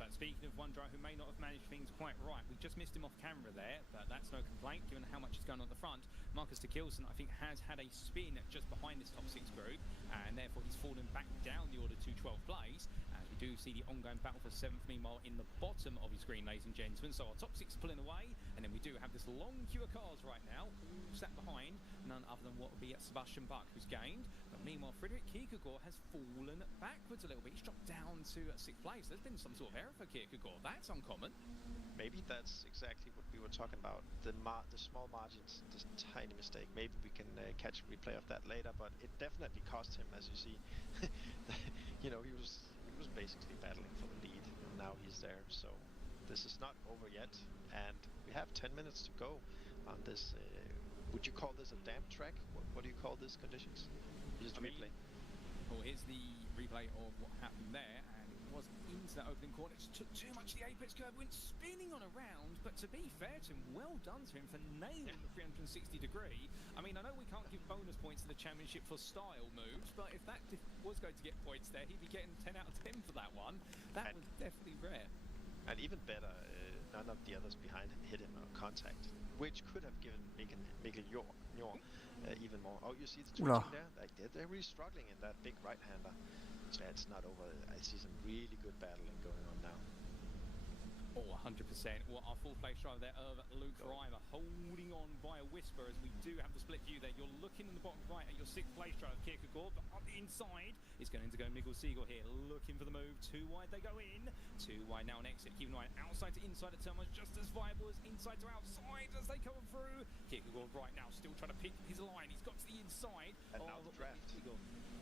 But speaking of one driver who may not have managed things quite right, we just missed him off camera there, but that's no complaint given how much is going on at the front. Marcus de Kilson, I think, has had a spin just behind this top 6 group, and therefore he's fallen back down the order to 12th place. As we do see the ongoing battle for 7th, meanwhile, in the bottom of his screen, ladies and gentlemen. So our top 6 pulling away, and then we do have this long queue of cars right now, all sat behind none other than what would be Sebastian Buck, who's gained. But meanwhile, Frederik Kierkegaard has fallen backwards a little bit. He's dropped down to 6th place. There's been some sort of error for Kierkegaard. That's uncommon. Maybe that's exactly what we were talking about. The small margins, this tiny mistake. Maybe we can catch a replay of that later, but it definitely cost him, as you see. You know, he was basically battling for the lead, and now he's there. So this is not over yet, and we have 10 minutes to go on this. Would you call this a damp track? What do you call these conditions? Just replay. Well, here's the replay of what happened there, and it was into that opening corner. It just took too much of the apex curve, went spinning on around, but to be fair to him, well done to him for nailing the 360 degree. I mean, I know we can't give bonus points to the championship for style moves, but if that was going to get points there, he'd be getting 10 out of 10 for that one. That was definitely rare. And even better, none of the others behind him hit him on contact, which could have given Mikkel Njor even more. Oh, you see the Oula. twitching there? Like they're really struggling in that big right-hander. So it's not over. I see some really good battling going on now. Oh, 100%. Well, our full place driver there of Luke Reimer holding on by a whisper as we do have the split view there. You're looking in the bottom right at your 6th place driver, Kierkegaard, but on the inside is going to go Miguel Siegel here, looking for the move. 2 wide they go in, 2 wide now an exit. Keep an eye outside to inside at terminals, just as viable as inside to outside as they come through. Kierkegaard right now still trying to pick his line. He's got to the inside. And now the draft.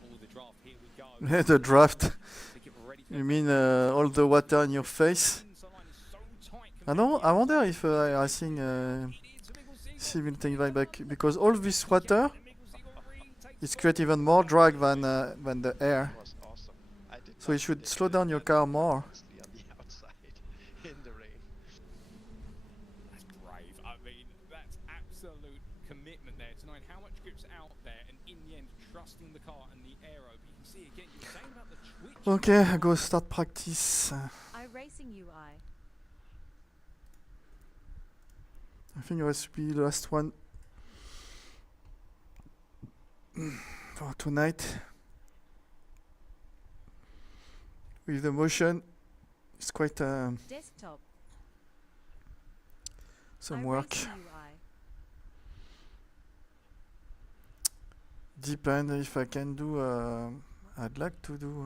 Oh, the draft, here we go. The draft. They get ready for You mean all the water in your face? I wonder if iRacing will take that back, because all this water is create even more drag than the air. It was awesome. I did So not you should predict slow down your car more. honestly on the outside in the rain. That's brave. I mean, that's absolute commitment there to knowing how much grip's out there and in the end trusting the car and the aero. But you can see again, you were saying about the twitch. Okay, I go start practice. iRacing UI. I think it was be the last one for tonight. With the motion, it's quite Desktop. some work. iRacing UI. Depend if I can do. I'd like to do.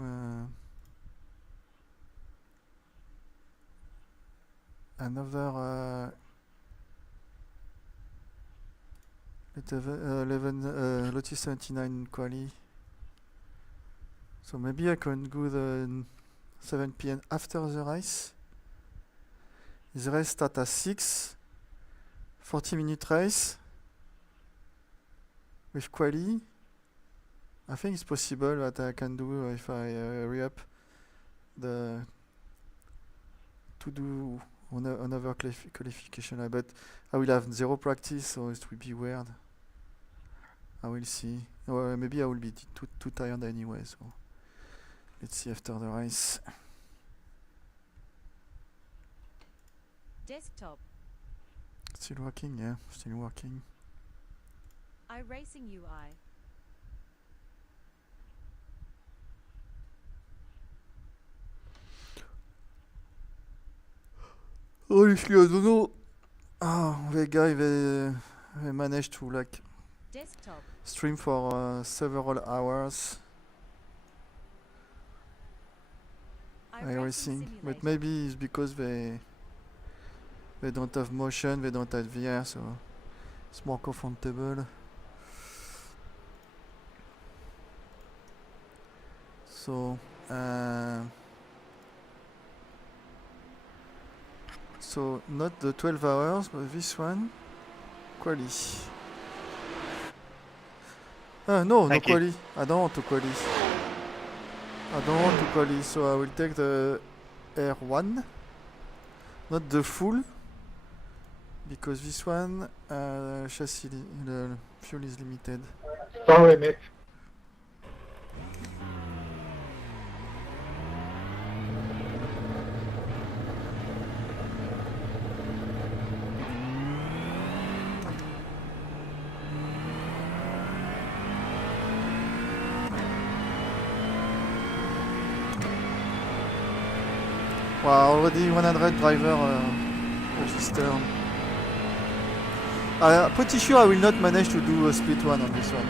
Another 11 Lotus 79 quali. So maybe I can go the 7 p.m. after the race. The race start at 6. 40-minute race with quali. I think it's possible that I can do if I hurry up to do another qualification. But I will have 0 practice, so it will be weird. I will see. Or maybe I will be too tired anyway. So let's see after the race. Desktop. Still working, yeah, still working. iRacing UI. Honestly, I don't know. The guy they managed to like Desktop. stream for several hours. iRacing, but maybe it's because they don't have motion, they don't have VR, so it's more comfortable. So so not the 12 hours, but this one quali. No Thank you. quali. I don't want to quali. I don't want to quali, so I will take the R1, not the full, because this one chassis the fuel is limited. Sorry, Mick. Wow, already 100 driver register. Pretty sure I will not manage to do a split one on this one.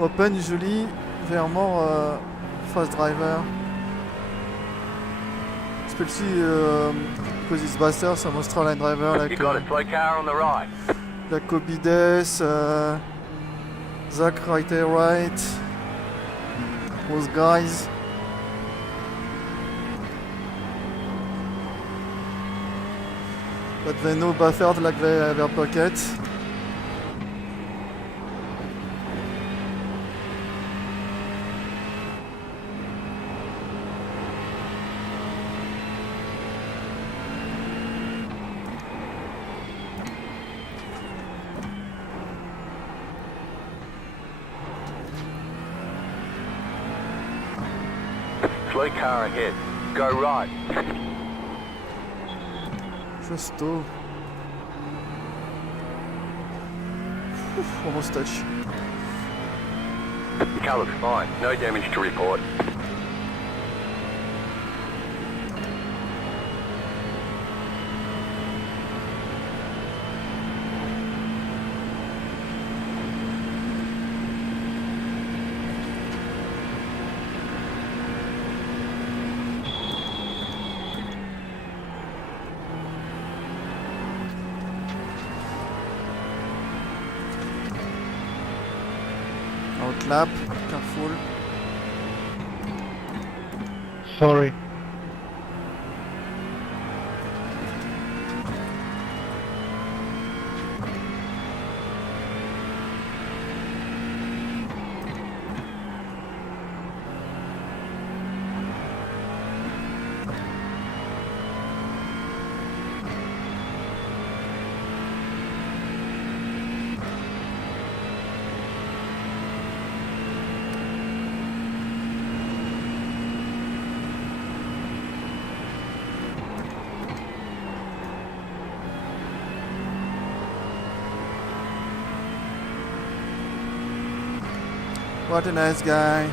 Open usually they are more fast driver, especially because it's Bathurst, some Australian driver like You got a slow car on the right. like Kobides, Zach right there, right. Those guys. But they know Bathurst like they have their pocket. blue car ahead. Go right. Just do. Almost touch. The car looks fine. No damage to report. Outlap, careful. Sorry. What a nice guy.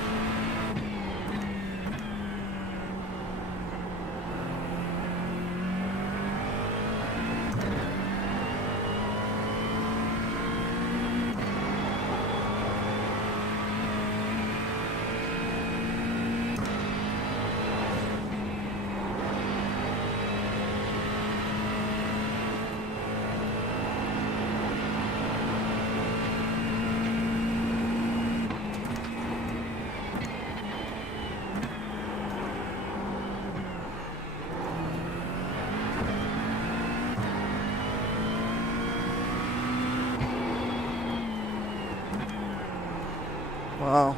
Wow.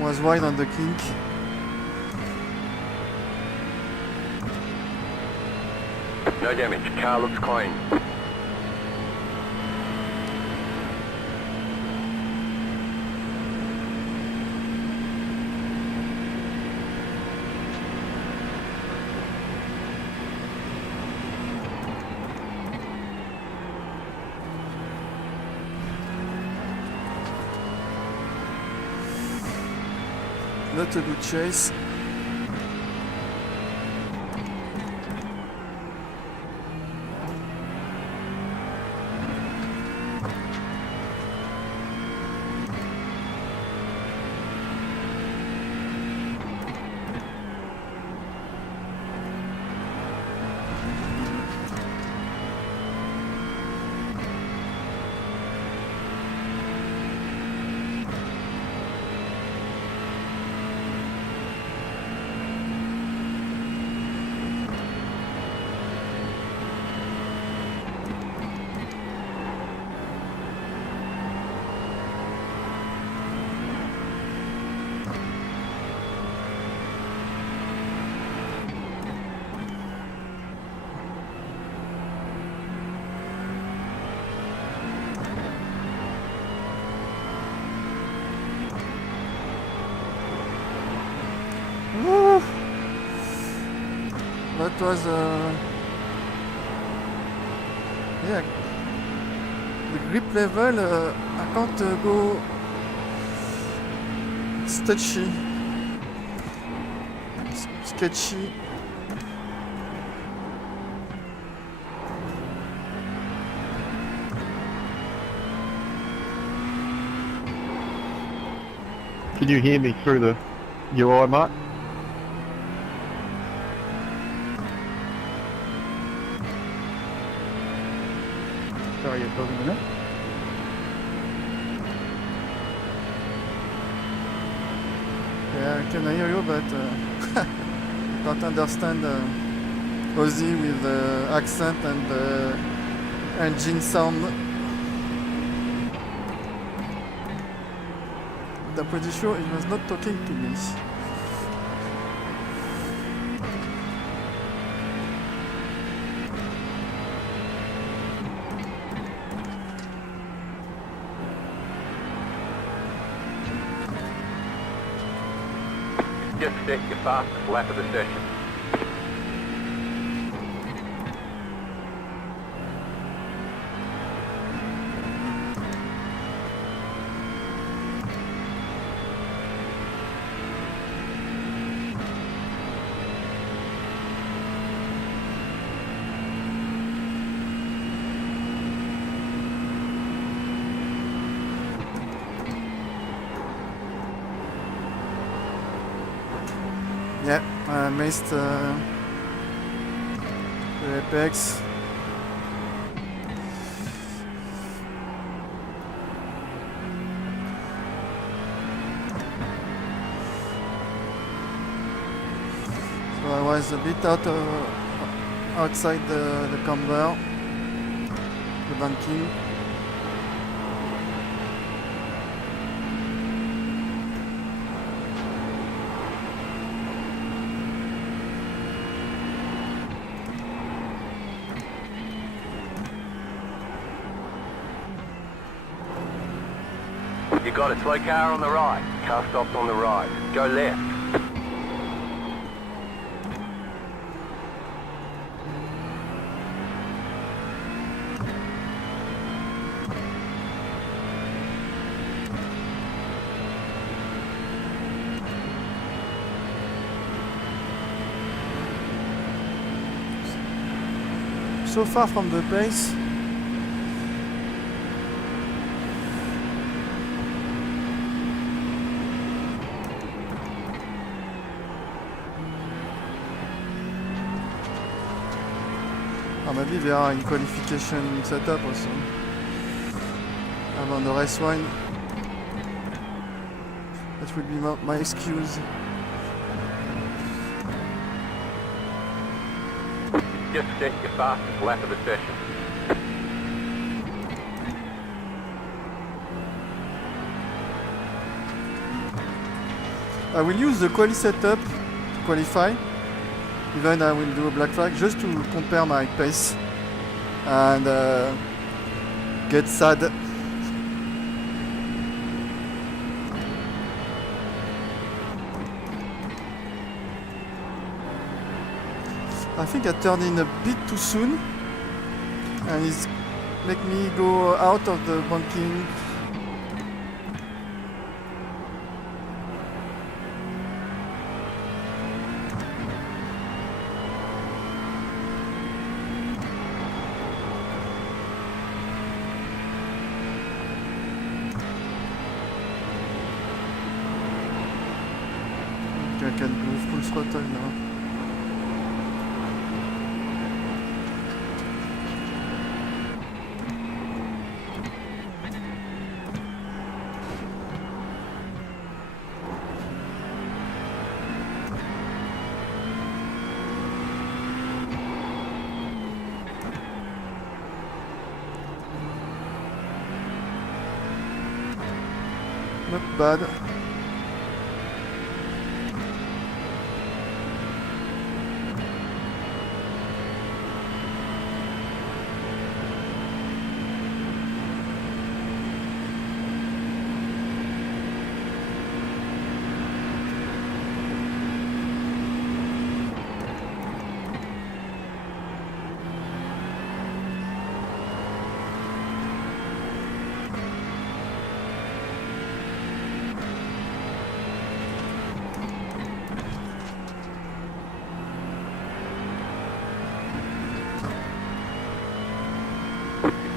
Was wide on the kink. No damage. Car looks clean. Not a good chase. Woo! That was yeah. The grip level, I can't go. It's touchy, sketchy. Can you hear me through the UI, Mark? Sorry, you're talking to me? Yeah, I can hear you, but I don't understand Aussie with accent and engine sound. I'm pretty sure he was not talking to me. Just set your fastest lap of the session. Yeah, I missed the apex. So I was a bit outside the camber, the banking. You got a slow car on the right. Car stopped on the right. Go left. So far from the pace. Maybe they are in qualification setup also. I'm on the race one. That will be my excuse. Just set your fastest lap of the session. I will use the quali setup to qualify. Even I will do a black flag just to compare my pace and get sad. I think I turned in a bit too soon and it's make me go out of the banking. I can go full throttle now. Not bad.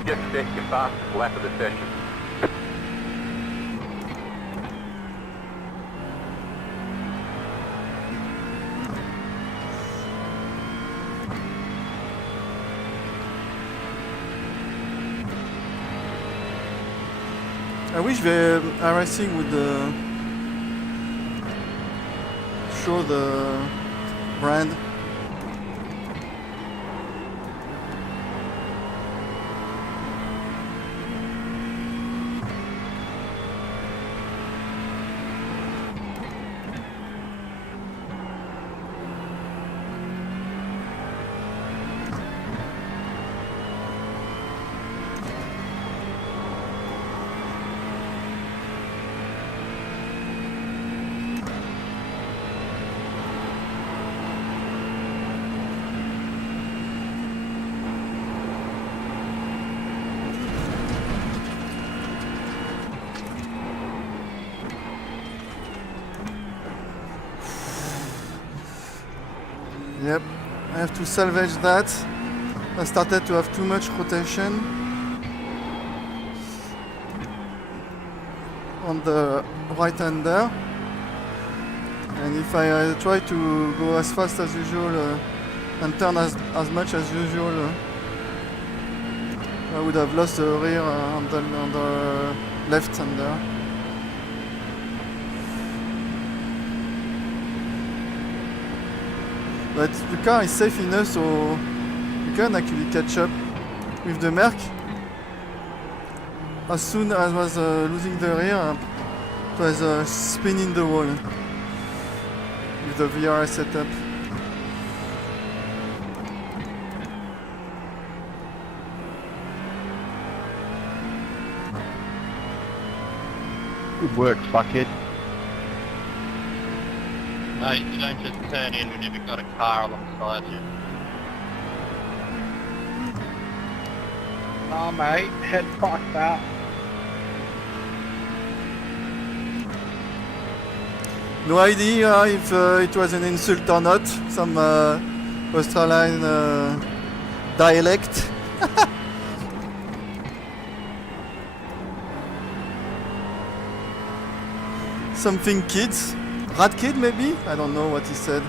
Just set your fastest lap of the session. I wish the iRacing would show the brand. Yep, I have to salvage that. I started to have too much rotation on the right hand there. And if I try to go as fast as usual and turn as much as usual, I would have lost the rear on the left hand there. But the car is safe enough, so you can actually catch up with the Merc. As soon as I was losing the rear, it was spinning the wall with the VRS setup. Good work, fuckhead. No, you don't just turn in when you've got a car alongside you. Oh mate, head fucked up. No idea if it was an insult or not, some Australian dialect. Something kids. Rat kid maybe? I don't know what he said.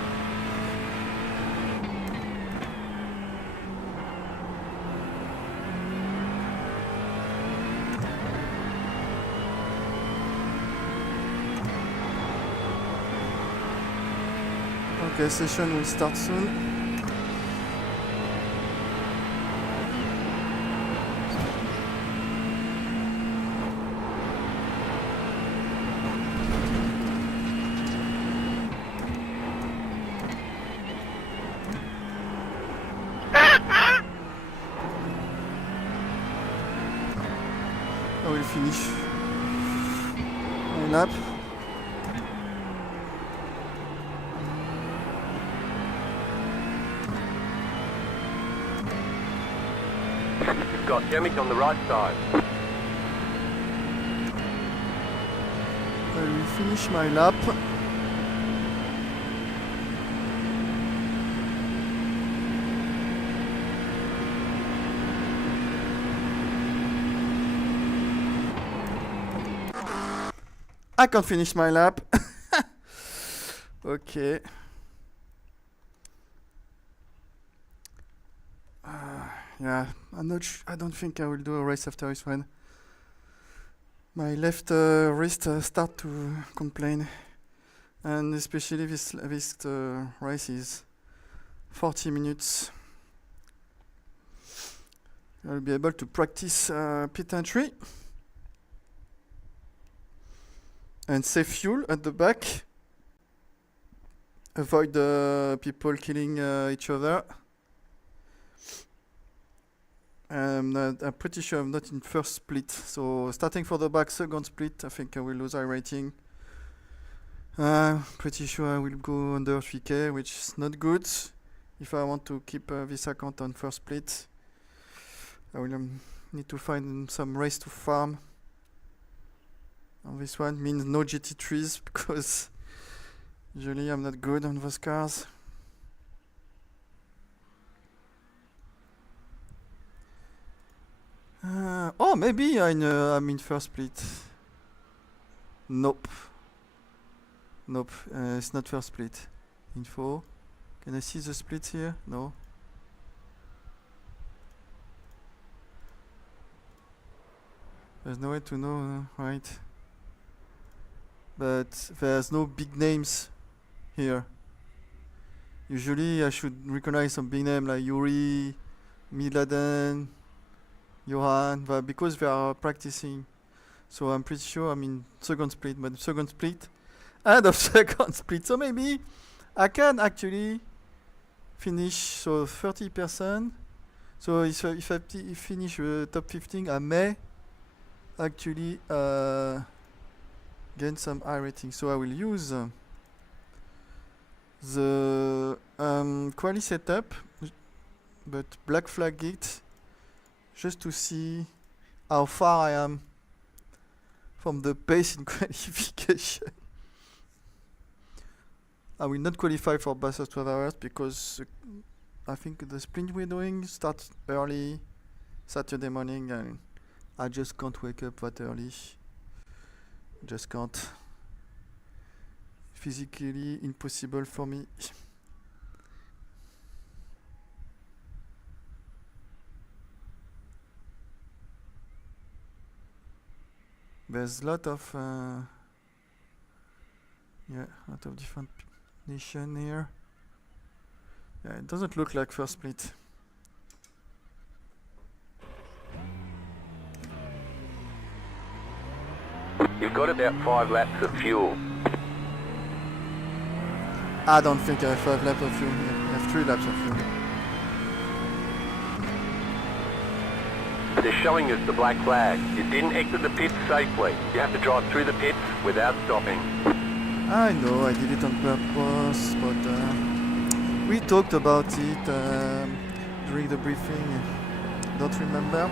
Okay, session will start soon. I will finish my lap. You've got damage on the right side. I will finish my lap. I can't finish my lap. Okay. Yeah, I don't think I will do a race after this one. My left wrist start to complain, and especially this race is 40 minutes. I'll be able to practice pit entry and save fuel at the back. Avoid people killing each other. I'm pretty sure I'm not in first split, so starting for the back second split, I think I will lose iRacing. Pretty sure I will go under 3k, which is not good. If I want to keep this account on first split, I will need to find some race to farm. On this one means no Gt3s, because usually I'm not good on those cars. Oh, maybe I'm in first split. Nope. Nope, it's not first split. Info. Can I see the split here? No. There's no way to know, right? But there's no big names here. Usually I should recognize some big name like Yuri, Miladen, Johan, but because they are practicing, so I'm pretty sure I'm in second split, but second split and of second split, so maybe I can actually finish, so 30%. So if I finish top 15, I may actually gain some iRating. So I will use the quali setup, but black flag it, just to see how far I am from the pace in qualification. I will not qualify for Bathurst 12 hours because I think the sprint we're doing starts early Saturday morning and I just can't wake up that early. Just can't. Physically impossible for me. There's a lot of different nation here. Yeah, it doesn't look like first split. You've got about 5 laps of fuel. I don't think I have 5 laps of fuel here. I have 3 laps of fuel. They're showing us the black flag. You didn't exit the pits safely. You have to drive through the pits without stopping. I know, I did it on purpose, but we talked about it during the briefing. Don't remember.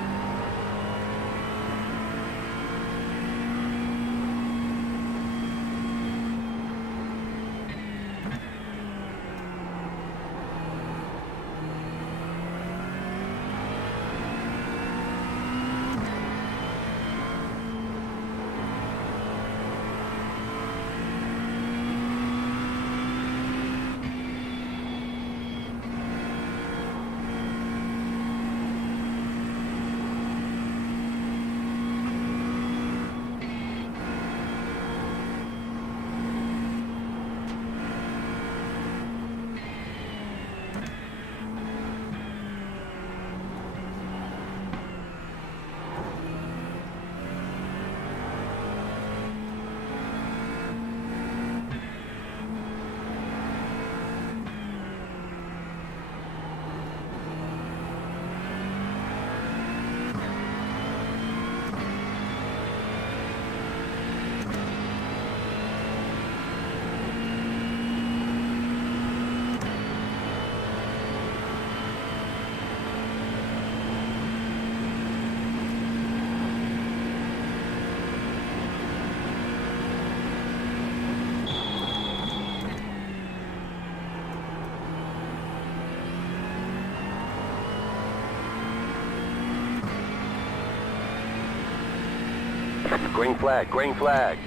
Green flag, green flag.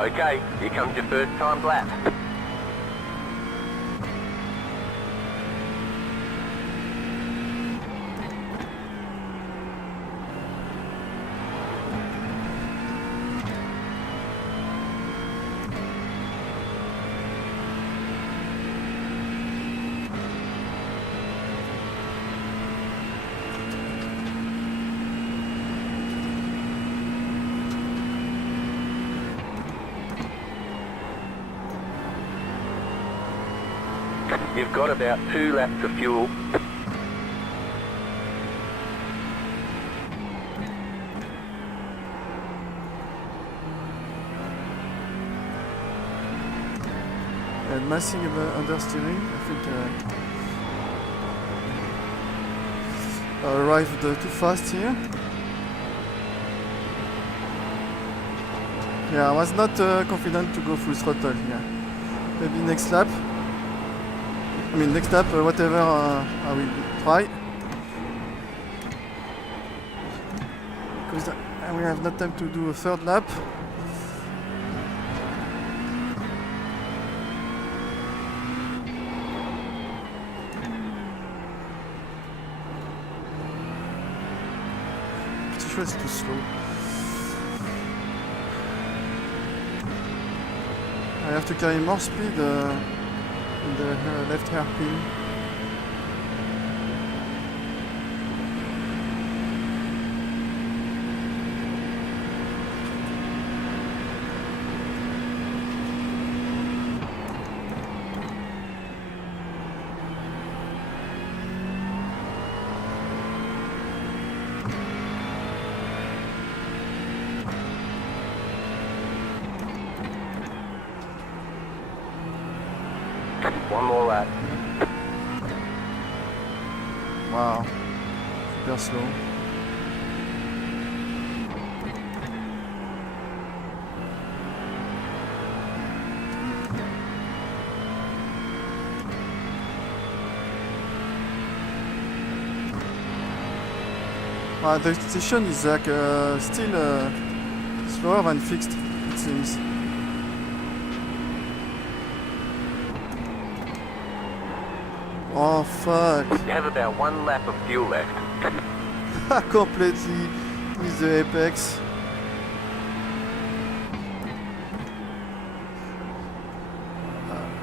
Okay, here comes your first time lap. You've got about 2 laps of fuel. And massing understeering, I think I arrived too fast here. Yeah, I was not confident to go full throttle here. Maybe next lap. I mean, next lap, whatever I will try. Because I will have not time to do a third lap. Gt3 is too slow. I have to carry more speed in the left hairpin. One more lap. Wow, super slow. The station is like still slower than fixed, it seems. Oh fuck! You have about 1 lap of fuel left. I completely missed the apex.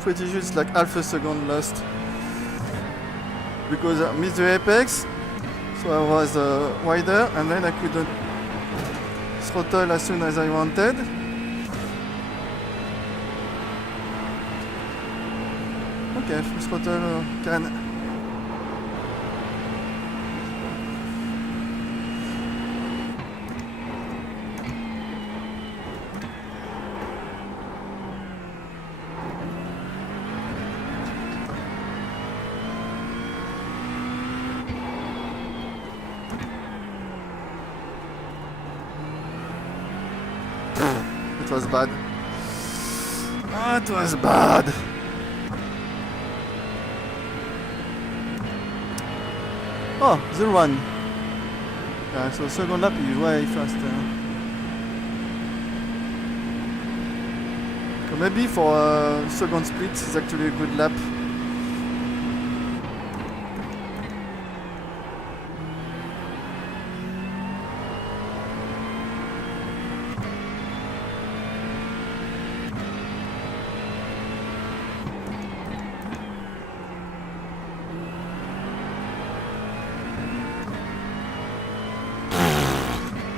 Pretty sure it's like half a second lost. Because I missed the apex, so I was wider, and then I couldn't throttle as soon as I wanted. Okay, full throttle can. It was bad. Ah, it was bad. Oh, 0-1. Yeah, so second lap is way faster. So maybe for a second split it's actually a good lap.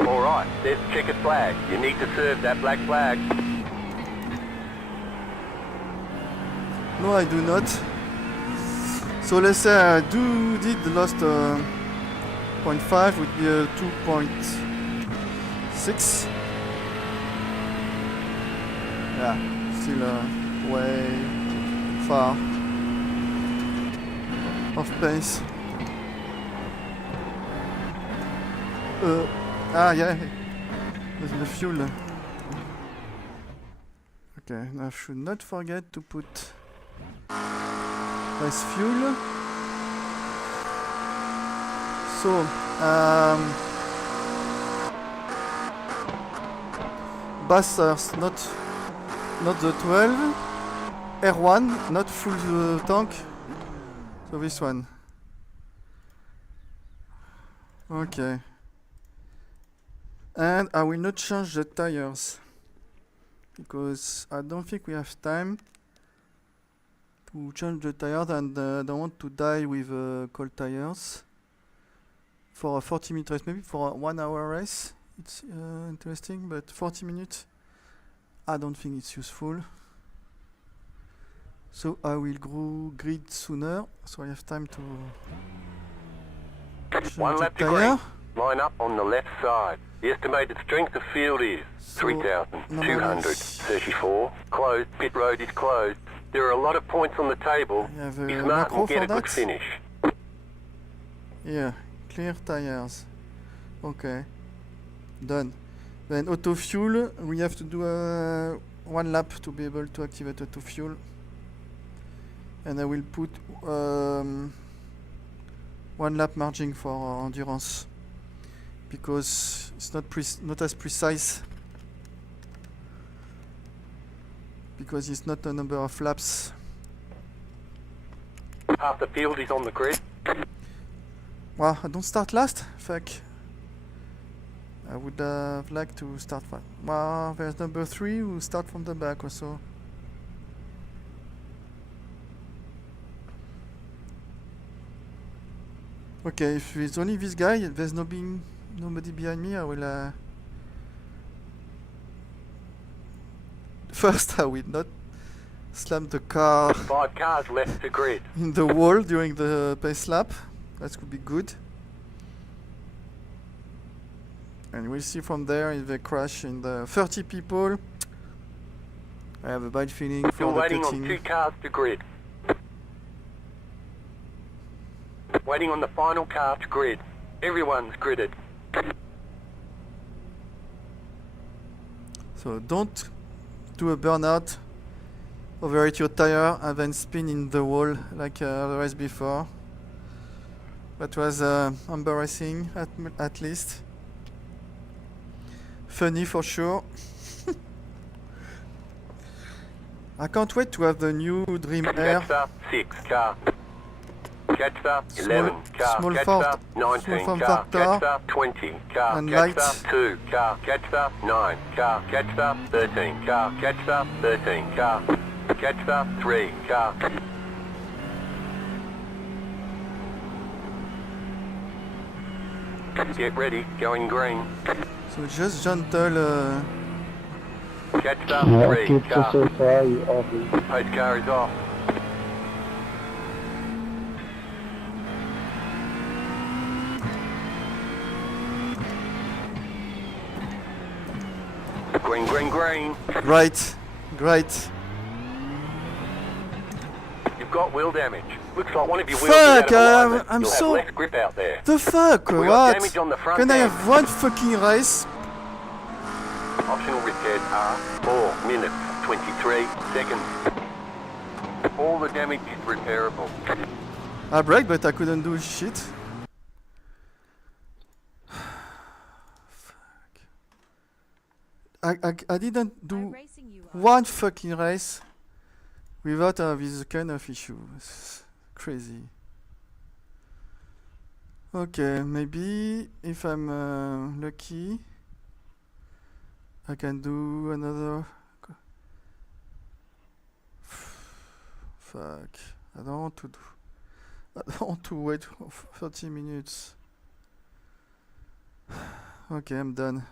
Alright, there's the checkered flag. You need to serve that black flag. No, I do not. So let's say I did the last 0.5 would be a 2.6. Yeah, still way far off pace. Yeah, with the fuel. Okay, now I should not forget to put nice fuel. So, Bathurst, not the 12. R1, not full tank. So this one. Okay. And I will not change the tires because I don't think we have time to change the tires, and I don't want to die with cold tires for a 40-minute race. Maybe for a 1-hour race it's interesting, but 40 minutes I don't think it's useful. So I will go grid sooner so I have time to change 1 the lap to tire. green. Line up on the left side. The estimated strength of field is So, 3,234. Closed. Pit road is closed. There are a lot of points on the table. I have Be a smart macro and get for a good that. finish. Yeah, clear tires. Okay, done. Then auto fuel, we have to do 1 lap to be able to activate auto fuel. And I will put 1 lap margin for endurance because it's not as precise, because it's not a number of laps. Half the field is on the grid. Well, I don't start last. Fuck. I would have liked to start fast. Well, there's number 3 who start from the back also. Okay, if it's only this guy, there's nobody behind me, I will first I will not slam the car 5 cars left to grid. in the wall during the pace lap. That could be good. And we'll see from there if they crash in the 30 people. I have a bad feeling Still for the waiting on pitting. 2 cars to grid. Waiting on the final car to grid. Everyone's gridded. So don't do a burnout, overheat your tire and then spin in the wall like the race before. That was embarrassing at least. Funny for sure. I can't wait to have the new Dream Air. Gt3 6 car. Gt3 11 car. small Gt3 small 19 form car. factor Gt3 20 car. and light. Gt3 2 car. Gt3 9 car. Gt3 13 car. Gt3 13 car. Gt3 3 car. Get ready, going green. So just gentle. Gt3 3 keep car. so far, you ugly. Pace car is off. Green, green, green. Great, great. You've got wheel damage. Looks like one of your wheels is out Fuck! of alignment. I'm You'll so. have less grip out there. The fuck? We got damage What? on the front Can I end. have one fucking race? Optional repairs are 4 minutes 23 seconds. All the damage is repairable. I braked, but I couldn't do shit. Fuck. I didn't do iRacing UI. one fucking race without this kind of issue. It's crazy. Okay, maybe if I'm lucky, I can do another. Fuck. I don't want to do. I don't want to wait for 30 minutes. Okay, I'm done.